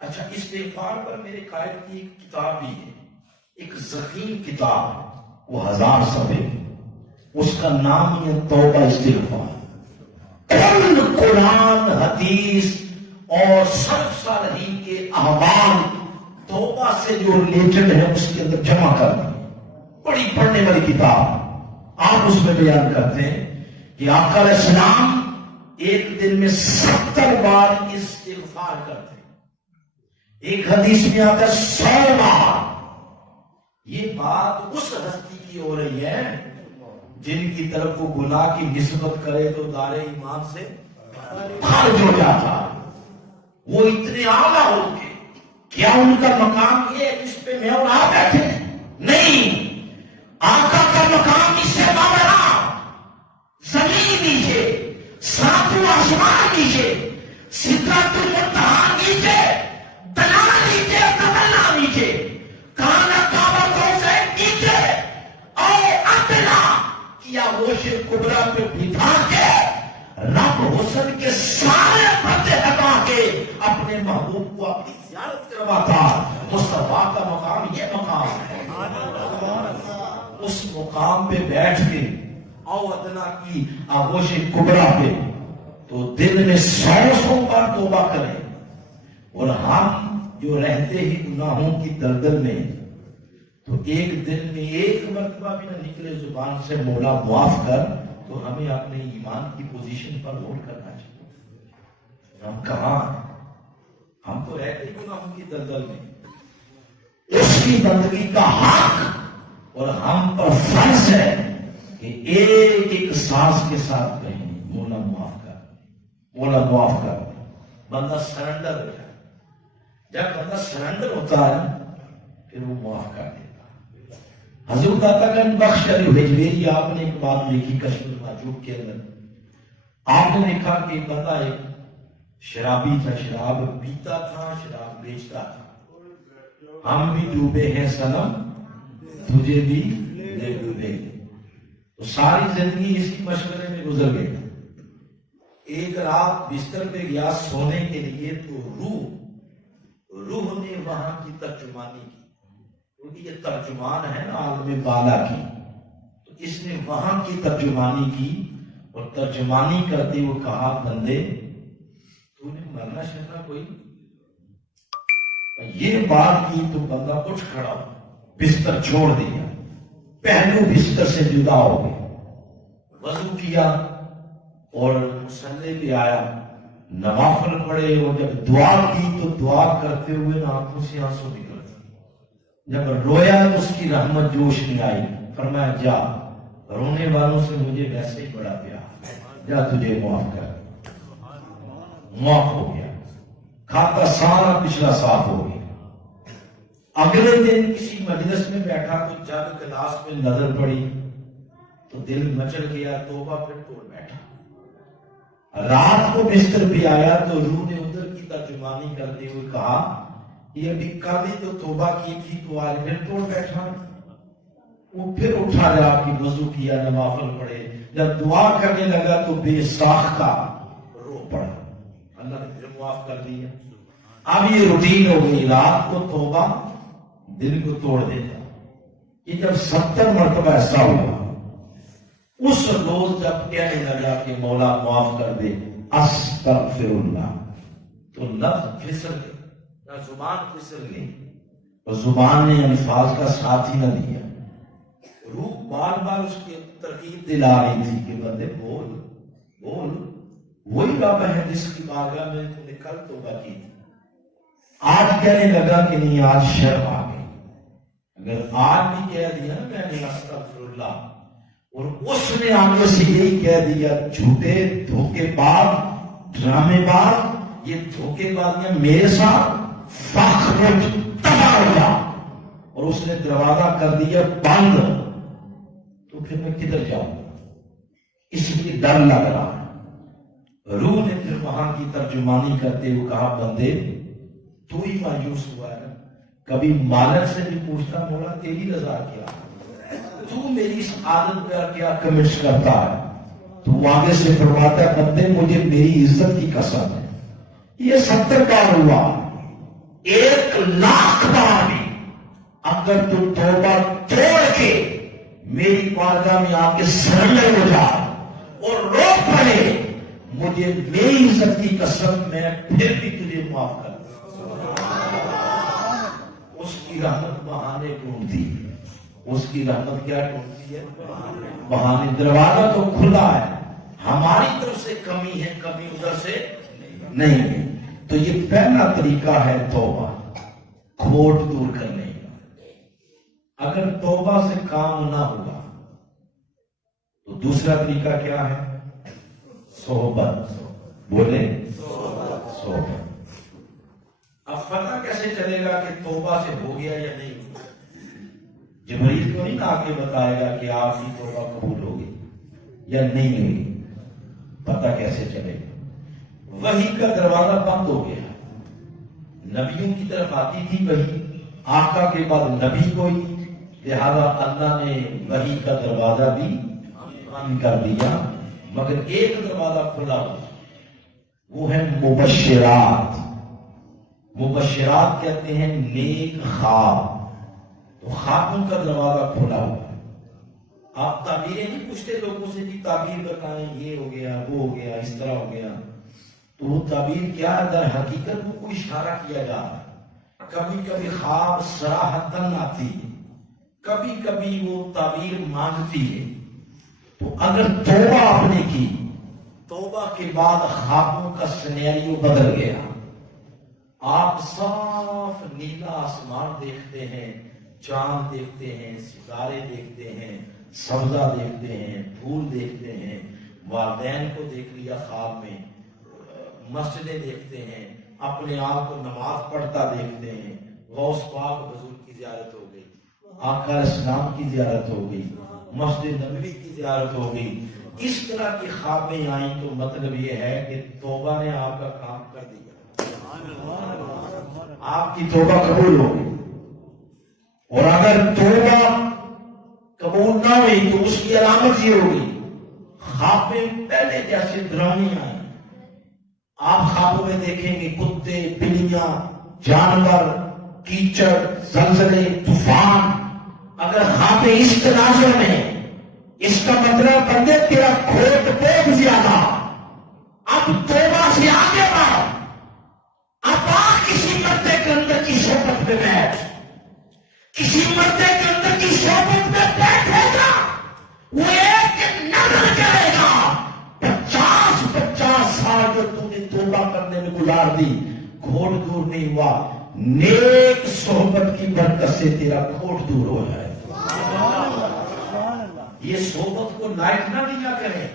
اچھا، استغفار پر میرے قائد کی ایک کتاب بھی ہے، ایک ضخیم کتاب، وہ 1000 صفحے، اس کا نام ہے توبہ استغفار۔ کل قرآن، حدیث اور سلف صالحین کے احوال توبہ سے جو ریلیٹڈ ہے اس کے اندر جمع کر دی، بڑی پڑھنے والی کتاب۔ آپ اس میں بیان کرتے ہیں کہ آقا علیہ السلام ایک دن میں 70 بار استغفار کرتے، ایک حدیث میں آتا ہے 100 بار۔ یہ بات اس ہستی کی ہو رہی ہے جن کی طرف وہ گناہ کی نسبت کرے تو دار ایمان سے خارج ہو جاتا۔ وہ اتنے اعلیٰ ہو کے کیا ان کا مقام یہ ہے جس پہ میں اور آپ بیٹھے؟ نہیں، آقا کا مقام اس سے بڑا، زمین نیچے، ساتواں آسمان نیچے، سدرۃ المنتہا نیچے، تنا نیچے، تمنا نیچے، کانا کعبہ سے نیچے، اور ادنا کیا ہوش کبرا پہ بٹھا کے رب حسن کے سارے پردے ہٹا کے اپنے محبوب کو اپنی زیارت کرواتا۔ مصطفیٰ کا مقام یہ مقام ہے، اس مقام پہ بیٹھ کے او ادنا کی آغوش کبرا پہ تو دل میں 100 بار توبہ کریں۔ اور ہم جو رہتے ہی گناہوں کی دلدل میں تو ایک دن میں ایک مرتبہ بھی نہ نکلے زبان سے مولا معاف کر، تو ہمیں اپنے ایمان کی پوزیشن پر غور کرنا چاہیے۔ ہم کہاں؟ ہم تو رہتے ہی گناہوں کی دلدل میں، اس کی بندگی کا حق اور ہم پر فرض ہے کہ ایک ایک سانس کے ساتھ کہیں مولا معاف کر، مولا معاف کر۔ بندہ سرنڈر ہو جائے، جب بندہ سرنڈر ہوتا ہے پھر وہ معاف کر دیتا۔ حضرت عطا گنج بخش علی حجویری آپ نے ایک بات لکھی کشف المحجوب کے اندر، آپ نے لکھا کہ ایک بندہ ایک شرابی تھا، شراب پیتا تھا، شراب بیچتا تھا۔ ہم بھی ڈوبے ہیں صنم، تجھے بھی لے ڈوبے گے۔ تو ساری زندگی اسی مشورے میں گزر گئی۔ ایک رات بستر پہ گیا سونے کے لیے تو روح نے وہاں کی ترجمانی کی، کیونکہ یہ ترجمان ہے نا عالم بالا کی، تو اس نے وہاں کی ترجمانی کی اور ترجمانی کرتے ہوئے کہا، بندے تو نے مرنا شرنا کوئی؟ یہ بات کی تو بندہ اٹھ کھڑا، بستر چھوڑ دیا، پہلو بستر سے جدا ہو گیا، وضو کیا اور مصلی پہ آیا، نوافل پڑھے، اور جب دعا کی تو دعا کرتے ہوئے آنکھوں سے آنسو نکلتے، جب رویا تو اس کی رحمت جوش نہیں آئی، فرمایا جا، رونے والوں سے مجھے ویسے ہی بڑا پیار، جا تجھے معاف کر۔ معاف ہو گیا، کھاتا سارا پچھلا صاف ہو گیا۔ اگلے دن کسی مجلس میں بیٹھا تو جب گلاس میں نظر پڑی تو دل مچل گیا، توبہ پھر توڑ بیٹھا۔ رات کو بستر پہ آیا تو روح نے ادھر کی ترجمانی کرتے ہوئے کہا، یہ ابھی کل ہی تو توبہ کی تھی تو آج پھر توڑ بیٹھا۔ وہ پھر اٹھا جا کے وضو کیا، نوافل پڑھے، جب دعا کرنے لگا تو بے ساختہ رو پڑا، اللہ نے پھر معاف کر دیا۔ اب یہ روٹین ہو گئی، رات کو توبہ، دل کو توڑ دیتا۔ یہ جب 70 مرتبہ ایسا ہوا، اس روز جب کہنے لگا کہ مولا معاف کر دے استغفر اللہ، تو لفظ پھسل گئے، نہ زبان پھسل گئی، اور زبان نے الفاظ کا ساتھ ہی نہ دیا۔ روح بار بار اس کی ترغیب دلا رہی تھی کہ بندے بول بول، وہی رب ہے جس کی بارگاہ میں تم نے کل توبہ کی تھی۔ آج کہنے لگا کہ نہیں، آج شرم آ گئی۔ اگر آج بھی کہہ دیا نا میں نے استغفر اللہ، اور اس نے آگے سے یہی کہہ دیا جھوٹے دھوکے باز ڈرامے باز یہ دھوکے بازیاں میرے ساتھ فخر تباہ ہوا اور اس نے دروازہ کر دیا بند تو پھر میں کدھر جاؤں اس لیے ڈر لگ رہا ہے۔ روح نے پھر وہاں کی ترجمانی کرتے ہوئے کہا بندے تو ہی مایوس ہوا ہے کبھی مالک سے بھی پوچھتا مولا تیری رضا کیا تو میری اس عادت پر کیا کمنٹس کرتا ہے تو آگے سے فرماتا ہے بندے مجھے میری عزت کی قسم ہے یہ 70 بار ہوا 1,00,000 بار بھی اگر تو توبہ توڑ کے میری بارگاہ میں آ کے سرنڈر ہو جا اور رو پڑے مجھے میری عزت کی قسم میں پھر بھی تجھے معاف کر اس کی رحمت بہانے ڈھونڈتی اس کی رحمت کیا ڈھونڈتی ہے بہانے دروازہ تو کھلا ہے ہماری طرف سے کمی ہے کمی ادھر سے نہیں ہے تو یہ پہلا طریقہ ہے توبہ کھوٹ دور کرنے کا اگر توبہ سے کام نہ ہوا تو دوسرا طریقہ کیا ہے صحبت بولے صحبت اب پتہ کیسے چلے گا کہ توبہ سے ہو گیا یا نہیں جبریل کو نہیں آ کے بتائے گا کہ آپ کی توبہ قبول ہوگی یا نہیں ہوگی پتہ کیسے چلے گا وحی کا دروازہ بند ہو گیا نبیوں کی طرف آتی تھی وحی آقا کے بعد نبی کوئی لہذا اللہ نے وحی کا دروازہ بھی بند کر دیا مگر ایک دروازہ کھلا ہوا وہ ہے مبشرات مبشرات کہتے ہیں نیک خواب تو خوابوں کا دروازہ کھلا ہوا ہے آپ تعبیریں نہیں پوچھتے لوگوں سے کہ تعبیر بتائیں یہ ہو گیا وہ ہو گیا اس طرح ہو گیا تو وہ تعبیر کیا ہے در حقیقت وہ کوئی اشارہ کیا جا رہا ہے کبھی کبھی خواب صراحتاً آتی ہے کبھی کبھی وہ تعبیر مانگتی ہے تو اگر توبہ آپ نے کی توبہ کے بعد خوابوں کا سینیریو بدل گیا آپ صاف نیلا آسمان دیکھتے ہیں چاند دیکھتے ہیں ستارے دیکھتے ہیں سبزہ دیکھتے ہیں پھول دیکھتے ہیں والدین کو دیکھ لیا خواب میں مسجدیں دیکھتے ہیں اپنے آپ کو نماز پڑھتا دیکھتے ہیں غوث پاک حضور کی زیارت ہو گئی آقا اسلام کی زیارت ہو گئی مسجد نبوی کی زیارت ہو گئی اس طرح کی خوابیں آئیں تو مطلب یہ ہے کہ توبہ نے آپ کا کام کر دیا آپ کی توبہ قبول ہو گئی اور اگر توبہ قبول نہ ہوئی تو اس کی علامت یہ ہوگی خوابیں پہلے جیسے ڈرانی آئیں آپ خوابوں میں دیکھیں گے کتے بلیاں جانور کیچڑ زلزلے طوفان اگر خوابیں اس تناظر میں اس کا مطلب بندے تیرا کھوٹ بہت زیادہ اب توبہ سے آگے بڑھ اب کسی مردے کے اندر کی صحبت میں بیٹھ کسی مردے کے اندر کی صحبت میں بیٹھے گا وہ ایک نظر کرے گا 50 سال جو تم نے توبہ کرنے میں گزار دی کھوٹ دور نہیں ہوا نیک صحبت کی برکت سے تیرا کھوٹ دور ہو جائے یہ صحبت کو لائٹ نہ دیا کریں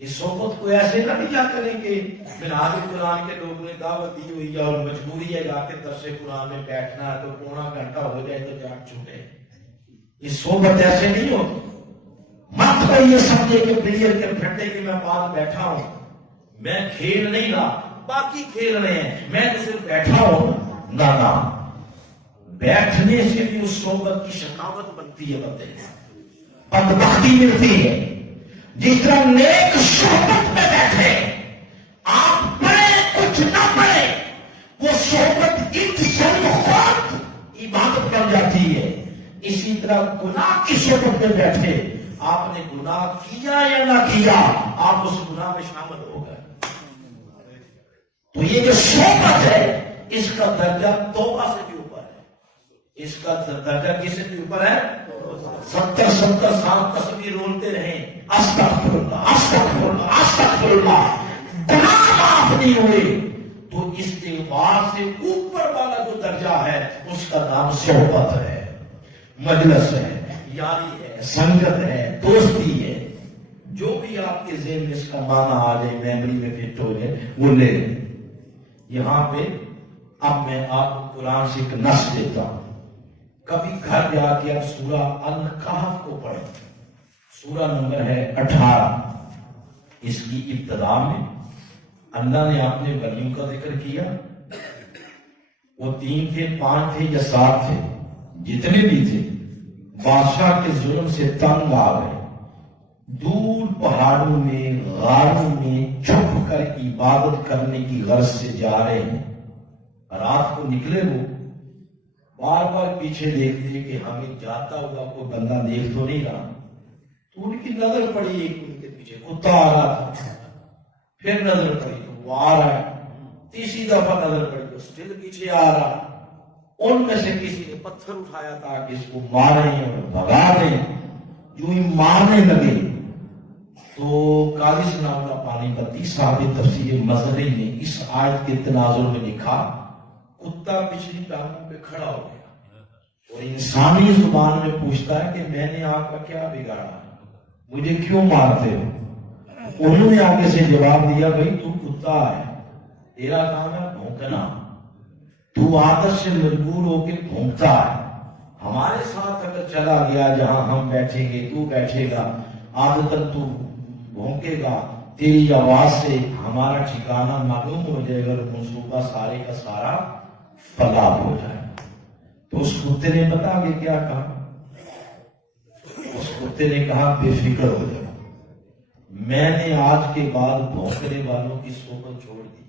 یہ صحبت کو ایسے نہ دیا کریں کہ منہاج قرآن کے لوگوں نے دعوت دی ہوئی ہے اور مجبوری ہے جا کے درس قرآن میں بیٹھنا ہے تو پونا گھنٹہ ہو جائے تو جان چھوٹے یہ صحبت ایسے نہیں ہوتی مت کو یہ سمجھے کہ بلیئر کے پھٹے کہ میں پاس بیٹھا ہوں میں کھیل نہیں رہا باقی کھیل رہے ہیں میں تو صرف بیٹھا ہوں نہ بیٹھنے سے بھی اس صحبت کی شقاوت بنتی ہے بندے بدبختی ملتی ہے جس طرح نیک صحبت میں بیٹھے آپ پڑھے کچھ نہ پڑھے وہ صحبت خود عبادت بن جاتی ہے اسی طرح گناہ کی صحبت میں بیٹھے آپ نے گناہ کیا یا نہ کیا آپ اس گناہ میں شامل ہو گئے تو یہ جو صحبت ہے اس کا درجہ توبہ سے بھی اوپر ہے اس کا درجہ کس سے بھی اوپر ہے 70 سال تسبیح رولتے رہیں استغفر اللہ استغفر اللہ استغفر اللہ گناہ معاف نہیں ہوئے تو استغفار سے اوپر والا جو درجہ ہے اس کا نام صحبت ہے مجلس ہے یاری ہے سنگت ہے دوستی ہے. جو بھی آپ کے ذہن میں اس کا معنی آ جائے, میموری میں فٹ ہو جائے, وہ لے لیں. یہاں پہ اب میں آپ کو قرآن سے ایک نص دیتا ہوں. کبھی گھر جا کے آپ سورہ الکہف کو پڑھیں. سورہ نمبر ہے 18. اس کی ابتدا میں اللہ نے اپنے ولیوں کا ذکر کیا. وہ 3 تھے, 5 تھے یا 7 تھے, جتنے بھی تھے بادشاہ کے ظلم سے تنگ آ گئے. دور پہاڑوں میں, غاروں میں چھپ کر عبادت کرنے کی غرض سے جا رہے ہیں. رات کو نکلے, وہ بار بار پیچھے دیکھتے کہ ہمیں جاتا ہوا کوئی بندہ دیکھ تو نہیں رہا. تو ان کی نظر پڑی ایک ان کے پیچھے کتا آ رہا تھا. پھر نظر پڑی تو وہ آ رہا ہے. تیسری دفعہ نظر پڑی تو اسٹل پیچھے آ رہا. ان میں سے کسی نے پتھر اٹھایا تھا کہ اس کو ماریں اور بھگا دیں. جو ہی مارنے لگے تو قاضی ثناء اللہ پانی پتی صاحب تفسیر مظہری نے اس آیت کے تناظر میں لکھا, کتا پچھلی ٹانگوں پہ کھڑا ہو گیا اور انسانی زبان میں پوچھتا ہے کہ میں نے آپ کا کیا بگاڑا, مجھے کیوں مارتے ہو؟ انہوں نے آگے سے جواب دیا, بھائی تو کتا ہے, تیرا کام ہے بھونکنا, تو عادت سے مجبور ہو کے بھونکتا ہے. ہمارے ساتھ اگر چلا گیا جہاں ہم بیٹھیں گے تو بیٹھے گا, عادتاً تو بھونکے گا, تیری آواز سے ہمارا ٹھکانہ معلوم ہو جائے گا اور منصوبہ سارے کا سارا فلاب ہو جائے. تو اس کتے نے پتا کہ کیا کہا؟ اس کتے نے کہا بے فکر ہو جائے, میں نے آج کے بعد بھونکنے والوں کی صحبت چھوڑ دی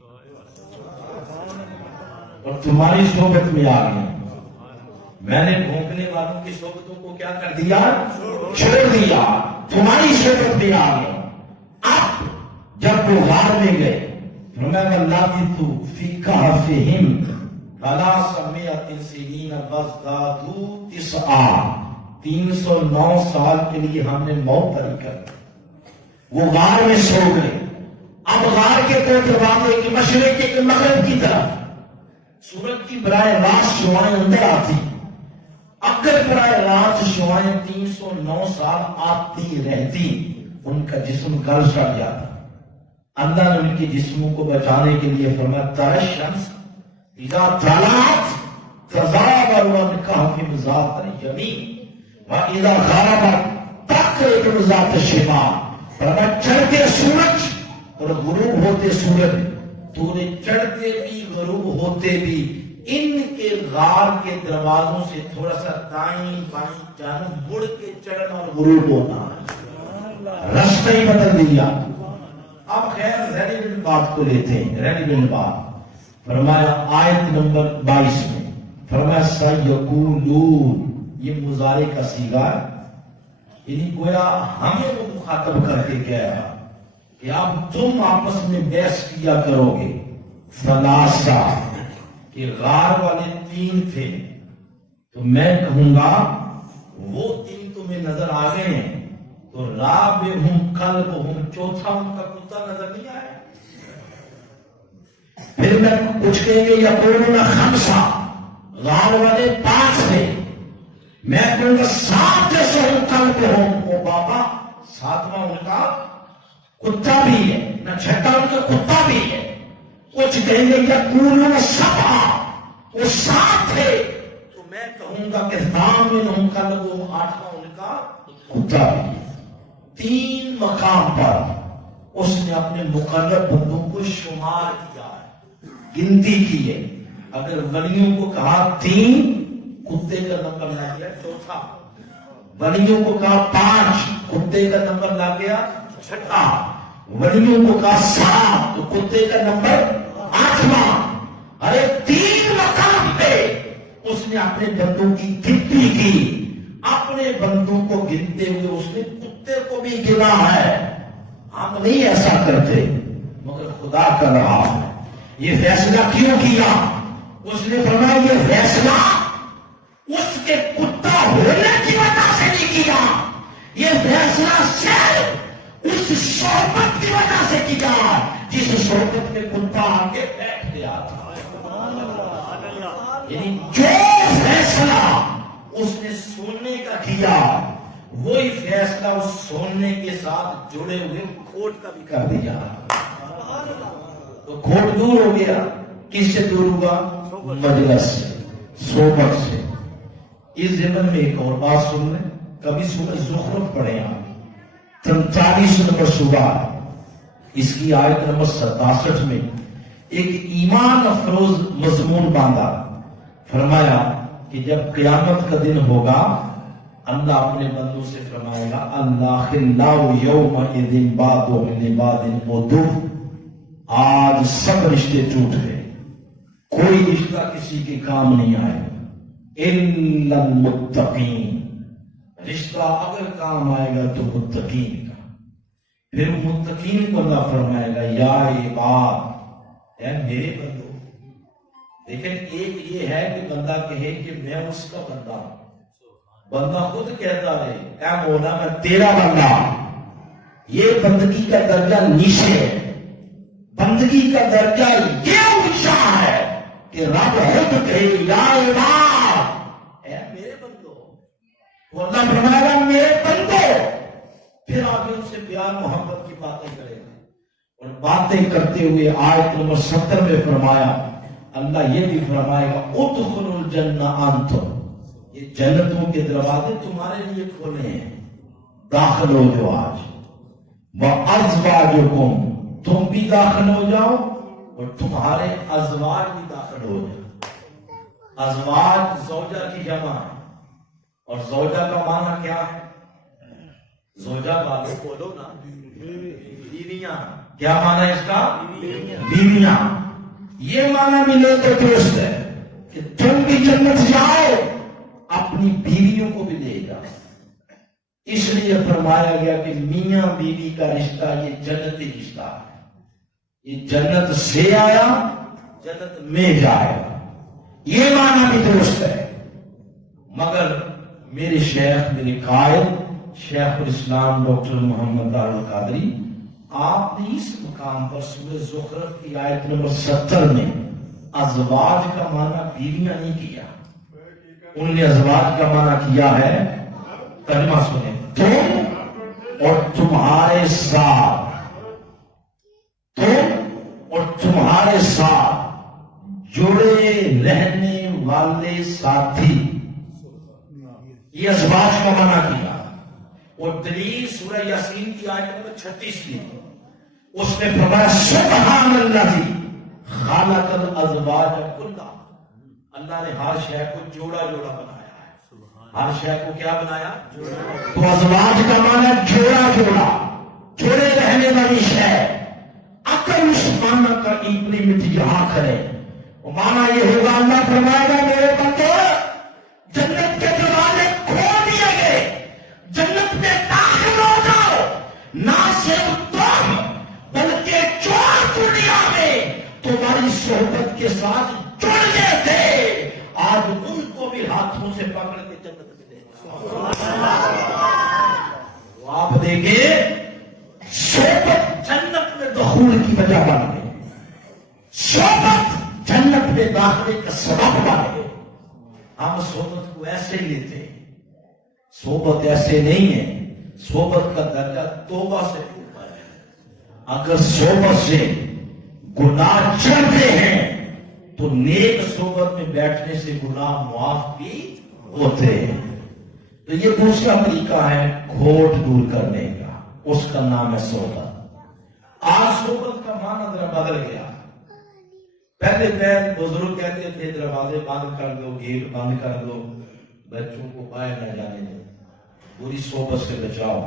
اور تمہاری صحبت میں آ گیا. میں نے بھونکنے والوں کی صحبتوں کو کیا کر دیا؟ چھوڑ دیا, تمہاری صحبت میں آ گیا. اب جب وہ غار میں گئے, فرمایا لبثت فی کہفہم ثلاثمائۃ سنین فازدادوا 309 سال کے لیے ہم نے موت طلب کر دی. وہ غار میں سو گئے. اب غار کے دو دروازے, کے مشرق کے مغرب کی طرف سورج کی براہ راست شعاعیں اندر آتی. اگر براہ راست شعاعیں 309 سال آتی رہتی, ان کا جسم گل سڑ جاتا. اللہ نے ان کے جسموں کو بچانے کے لیے فرمایا ترى الشمس اذا طلعت تزاور عن كهفهم ذات اليمين واذا غربت تقرض ذات الشمال. فرمایا چڑھتے سورج اور غروب ہوتے سورج, تو نے چڑھتے بھی غروب ہوتے بھی ان کے غار کے دروازوں سے تھوڑا سا دائیں بائیں جانب مڑ کے چڑھنا اور غروب ہونا, رستہ ہی بدل دیا. اب خیر ریلیونٹ بات کو لیتے ہیں. ریلیونٹ بات فرمایا آیت نمبر 22 میں فرمایا سیقولون, یہ مضارع کا صیغہ ہے, یعنی گویا ہمیں وہ مخاطب کر کے کہہ رہا کہ اب تم آپس میں بحث کیا کرو گے. ثلاثہ کہ غار والے 3 تھے, تو میں کہوں گا وہ 3 تمہیں نظر آ گئے ہیں, تو رابعہم کلبہم, چوتھا ان کا کتا نظر نہیں آیا. پھر میں کچھ کہیں گے یقولون خمسہ, غار والے 5 تھے, میں کہوں گا 7 جیسے کلبہم, او بابا 7واں ان کا کتا بھی ہے, نہ 6واں ان کا کتا بھی ہے. کچھ کہیں گے یقولون سبع, وہ 7 تھے, تو میں کہوں گا کہ ثامنہم کلبہم, 8واں ان کا کتا بھی ہے. 3 مقام پر اس نے اپنے مقرب بندوں کو شمار کیا ہے, گنتی کی ہے. اگر ولیوں کو کہا 3, کتے کا نمبر لا گیا 4تھا. ولیوں کو کہا 5, کتے کا نمبر لا گیا 6. ولیوں کو کہا 7, تو کتے کا نمبر 8واں. ارے 3 مقام پہ اس نے اپنے بندوں کی گنتی کی. اپنے بندوں کو گنتے ہوئے اس نے کتے کو بھی گنا ہے. ہم نہیں ایسا کرتے, مگر خدا کر رہا ہے. یہ فیصلہ کیوں کیا؟ اس نے فرمایا یہ فیصلہ اس کے کتا ہونے کی وجہ سے نہیں کیا, یہ فیصلہ صرف اس صحبت کی وجہ سے کیا جس صحبت میں کتا آگے بیٹھ گیا تھا. یعنی جو فیصلہ اس نے سننے کا کیا, وہی فیصلہ اس سونے کے ساتھ جڑے ہوئے کھوٹ کا بھی کر دیا. تو کھوٹ دور ہو گیا. کس سے دور ہوا؟ مجلس سے، صحبت سے. اس ضمن میں ایک اور بات سن لیں. کبھی سورہ زخرف پڑھیں آپ، 43 نمبر سورہ، اس کی آیت نمبر 67 میں ایک ایمان افروز مضمون باندھا. فرمایا کہ جب قیامت کا دن ہوگا اللہ اپنے بندوں سے فرمائے گا اللہ خلاؤ یومئذ بعضهم لبعض عدو. آج سب رشتے ٹوٹ گئے، کوئی رشتہ کسی کے کام نہیں آئے الا المتقین. رشتہ اگر کام آئے گا تو متقین کا. پھر متقین کو اللہ فرمائے گا یا عباد، اے میرے بندو. لیکن ایک یہ ہے کہ بندہ کہے کہ میں اس کا بندہ ہوں. بندہ خود کہتا ہے اے مولا میں تیرا بندہ. یہ بندگی کا درجہ نیچے ہے. بندگی کا درجہ یہ اونچا ہے کہ رب خود کہے یا عباد، اے میرے بندو. وہ اللہ فرمائے گا میرے بندو. پھر آگے ان سے پیار محبت کی باتیں کرے گا. اور باتیں کرتے ہوئے آیت نمبر 70 میں فرمایا، اللہ یہ بھی فرمائے گا ادخلوا الجنہ انتم، یہ جنتوں کے دروازے تمہارے لیے کھولے ہیں، داخل ہو جاؤ آج. وازواجکم، تم بھی داخل ہو جاؤ اور تمہارے ازواج بھی داخل ہو جاؤ. ازواج زوجہ کی جمع ہے. اور زوجہ کا معنی کیا ہے؟ زوجہ والے بولو نا، بیویاں. کیا معنی ہے اس کا؟ بیویاں. یہ معنی بھی لے تو درست ہے کہ تم بھی جنت جاؤ، اپنی بیویوں کو بھی لے جاؤ. اس لیے فرمایا گیا کہ میاں بیوی کا رشتہ یہ جنتی رشتہ ہے. یہ جنت سے آیا، جنت میں جائے گا. یہ معنی بھی درست ہے. مگر میرے شیخ، میرے قائد شیخ الاسلام ڈاکٹر محمد القادری، آپ نے اس مقام پر سورہ زخرف کی آیت نمبر 70 میں ازواج کا معنی بیویاں نہیں کیا. انہوں نے ازواج کا معنی کیا ہے، کلمہ سنیں، تم اور تمہارے ساتھ، تم اور تمہارے ساتھ جڑے رہنے والے ساتھی. یہ ازواج کا معنی کیا. اور دلیل سورہ یاسین کی آیت نمبر 36 کی، اس نے فرمایا سبحان الذی خلق الازواج کلھا. اللہ نے ہر شے کو جوڑا جوڑا بنایا ہے. ہر شے کو کیا بنایا؟ تو ازواج کا معنی جوڑا جوڑا، جوڑے رہنے والی شے. اگر اس معنی کا امپلیمنٹ یہاں کرے، وہ معنی یہ ہوگا اللہ فرمائے گا میرے بندو جنت کے دروازے کھول دیے گئے، جنت میں داخل ہو جاؤ. نہ صرف تم بلکہ جو دنیا میں تمہاری صحبت کے ساتھ جڑ گئے تھے، آج ان کو بھی ہاتھوں سے پکڑ کے جنت میں لے جاؤ. تو آپ دیکھیں صحبت جنت میں دخول کی وجہ بن گئی، صحبت جنت میں داخلے کا سبب بن گئی. ہم صحبت کو ایسے لیتے ہیں، صحبت ایسے نہیں ہے. صحبت کا درجہ توبہ سے اوپر ہے. اگر صحبت سے گناہ چڑھتے ہیں تو نیک صحبت میں بیٹھنے سے گناہ معاف بھی ہوتے ہیں. تو یہ دوسرا طریقہ ہے کھوٹ دور کرنے کا، اس کا نام ہے صحبت. آج صحبت کا معنی ذرا بدل گیا. پہلے بزرگ کہتے تھے دروازے بند کر دو، گیٹ بند کر دو، بچوں کو باہر نہ جانے دو، پوری صحبت سے بچاؤ.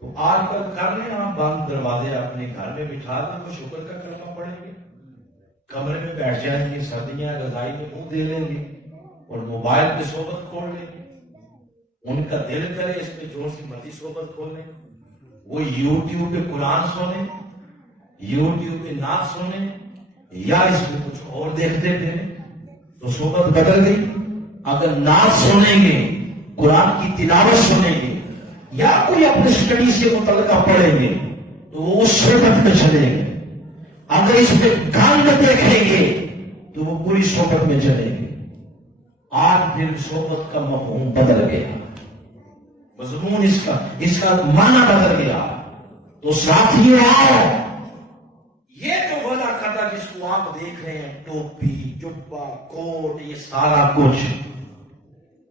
تو آج کل کر لیں آپ بند دروازے، اپنے گھر میں بٹھا دیں تو شکر کا کرنا پڑیں گے. کمرے میں بیٹھ جائیں گے، سردیاں رضائی میں منہ دے لیں گے اور موبائل پہ صحبت کھول لیں گے. ان کا دل کرے اس پہ جو سی مرضی صحبت کھول لیں. وہ یوٹیوب پہ قرآن سنیں، یوٹیوب پہ نعت سنیں، یا اس میں کچھ اور دیکھتے تھے تو صحبت بدل گئی. اگر نعت سنیں گے، قرآن کی تلاوت سنیں گے، یا کوئی اپنے اسٹڈی سے متعلقہ پڑھیں گے تو وہ اس صحبت میں چلیں گے. اگر اس میں گاند دیکھیں گے تو وہ پوری صحبت میں چلیں گے. آج پھر صحبت کا مفہوم بدل گیا. مضمون اس کا معنی بدل گیا. تو ساتھیوں آؤ، یہ جو وضع کرتا جس کو آپ دیکھ رہے ہیں، ٹوپی، جبہ، کوٹ، یہ سارا کچھ،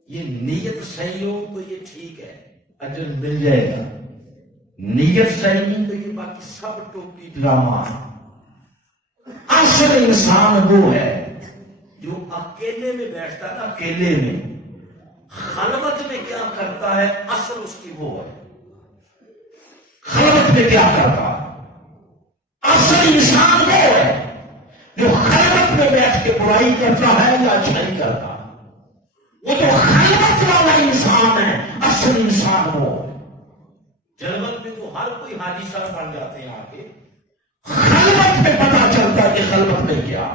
یہ نیت صحیح ہو تو یہ ٹھیک ہے، اجر مل جائے گا. نیت صحیح نہیں تو یہ باقی سب ٹوپی ڈرامہ. اصل انسان وہ ہے جو اکیلے میں بیٹھتا ہے نا، اکیلے میں خلوت میں کیا کرتا ہے، اصل اس کی وہ ہے. خلوت میں کیا کرتا ہے، اصل انسان وہ ہے جو خلوت میں بیٹھ کے برائی کرتا ہے یا اچھائی کرتا ہے. وہ تو خلوت والا انسان ہے، اصل انسان وہ ہے. جلوت میں تو ہر کوئی حاجی صاحب بن جاتے ہیں آگے، خلوت میں پتا چلتا ہے کہ خلوت میں کیا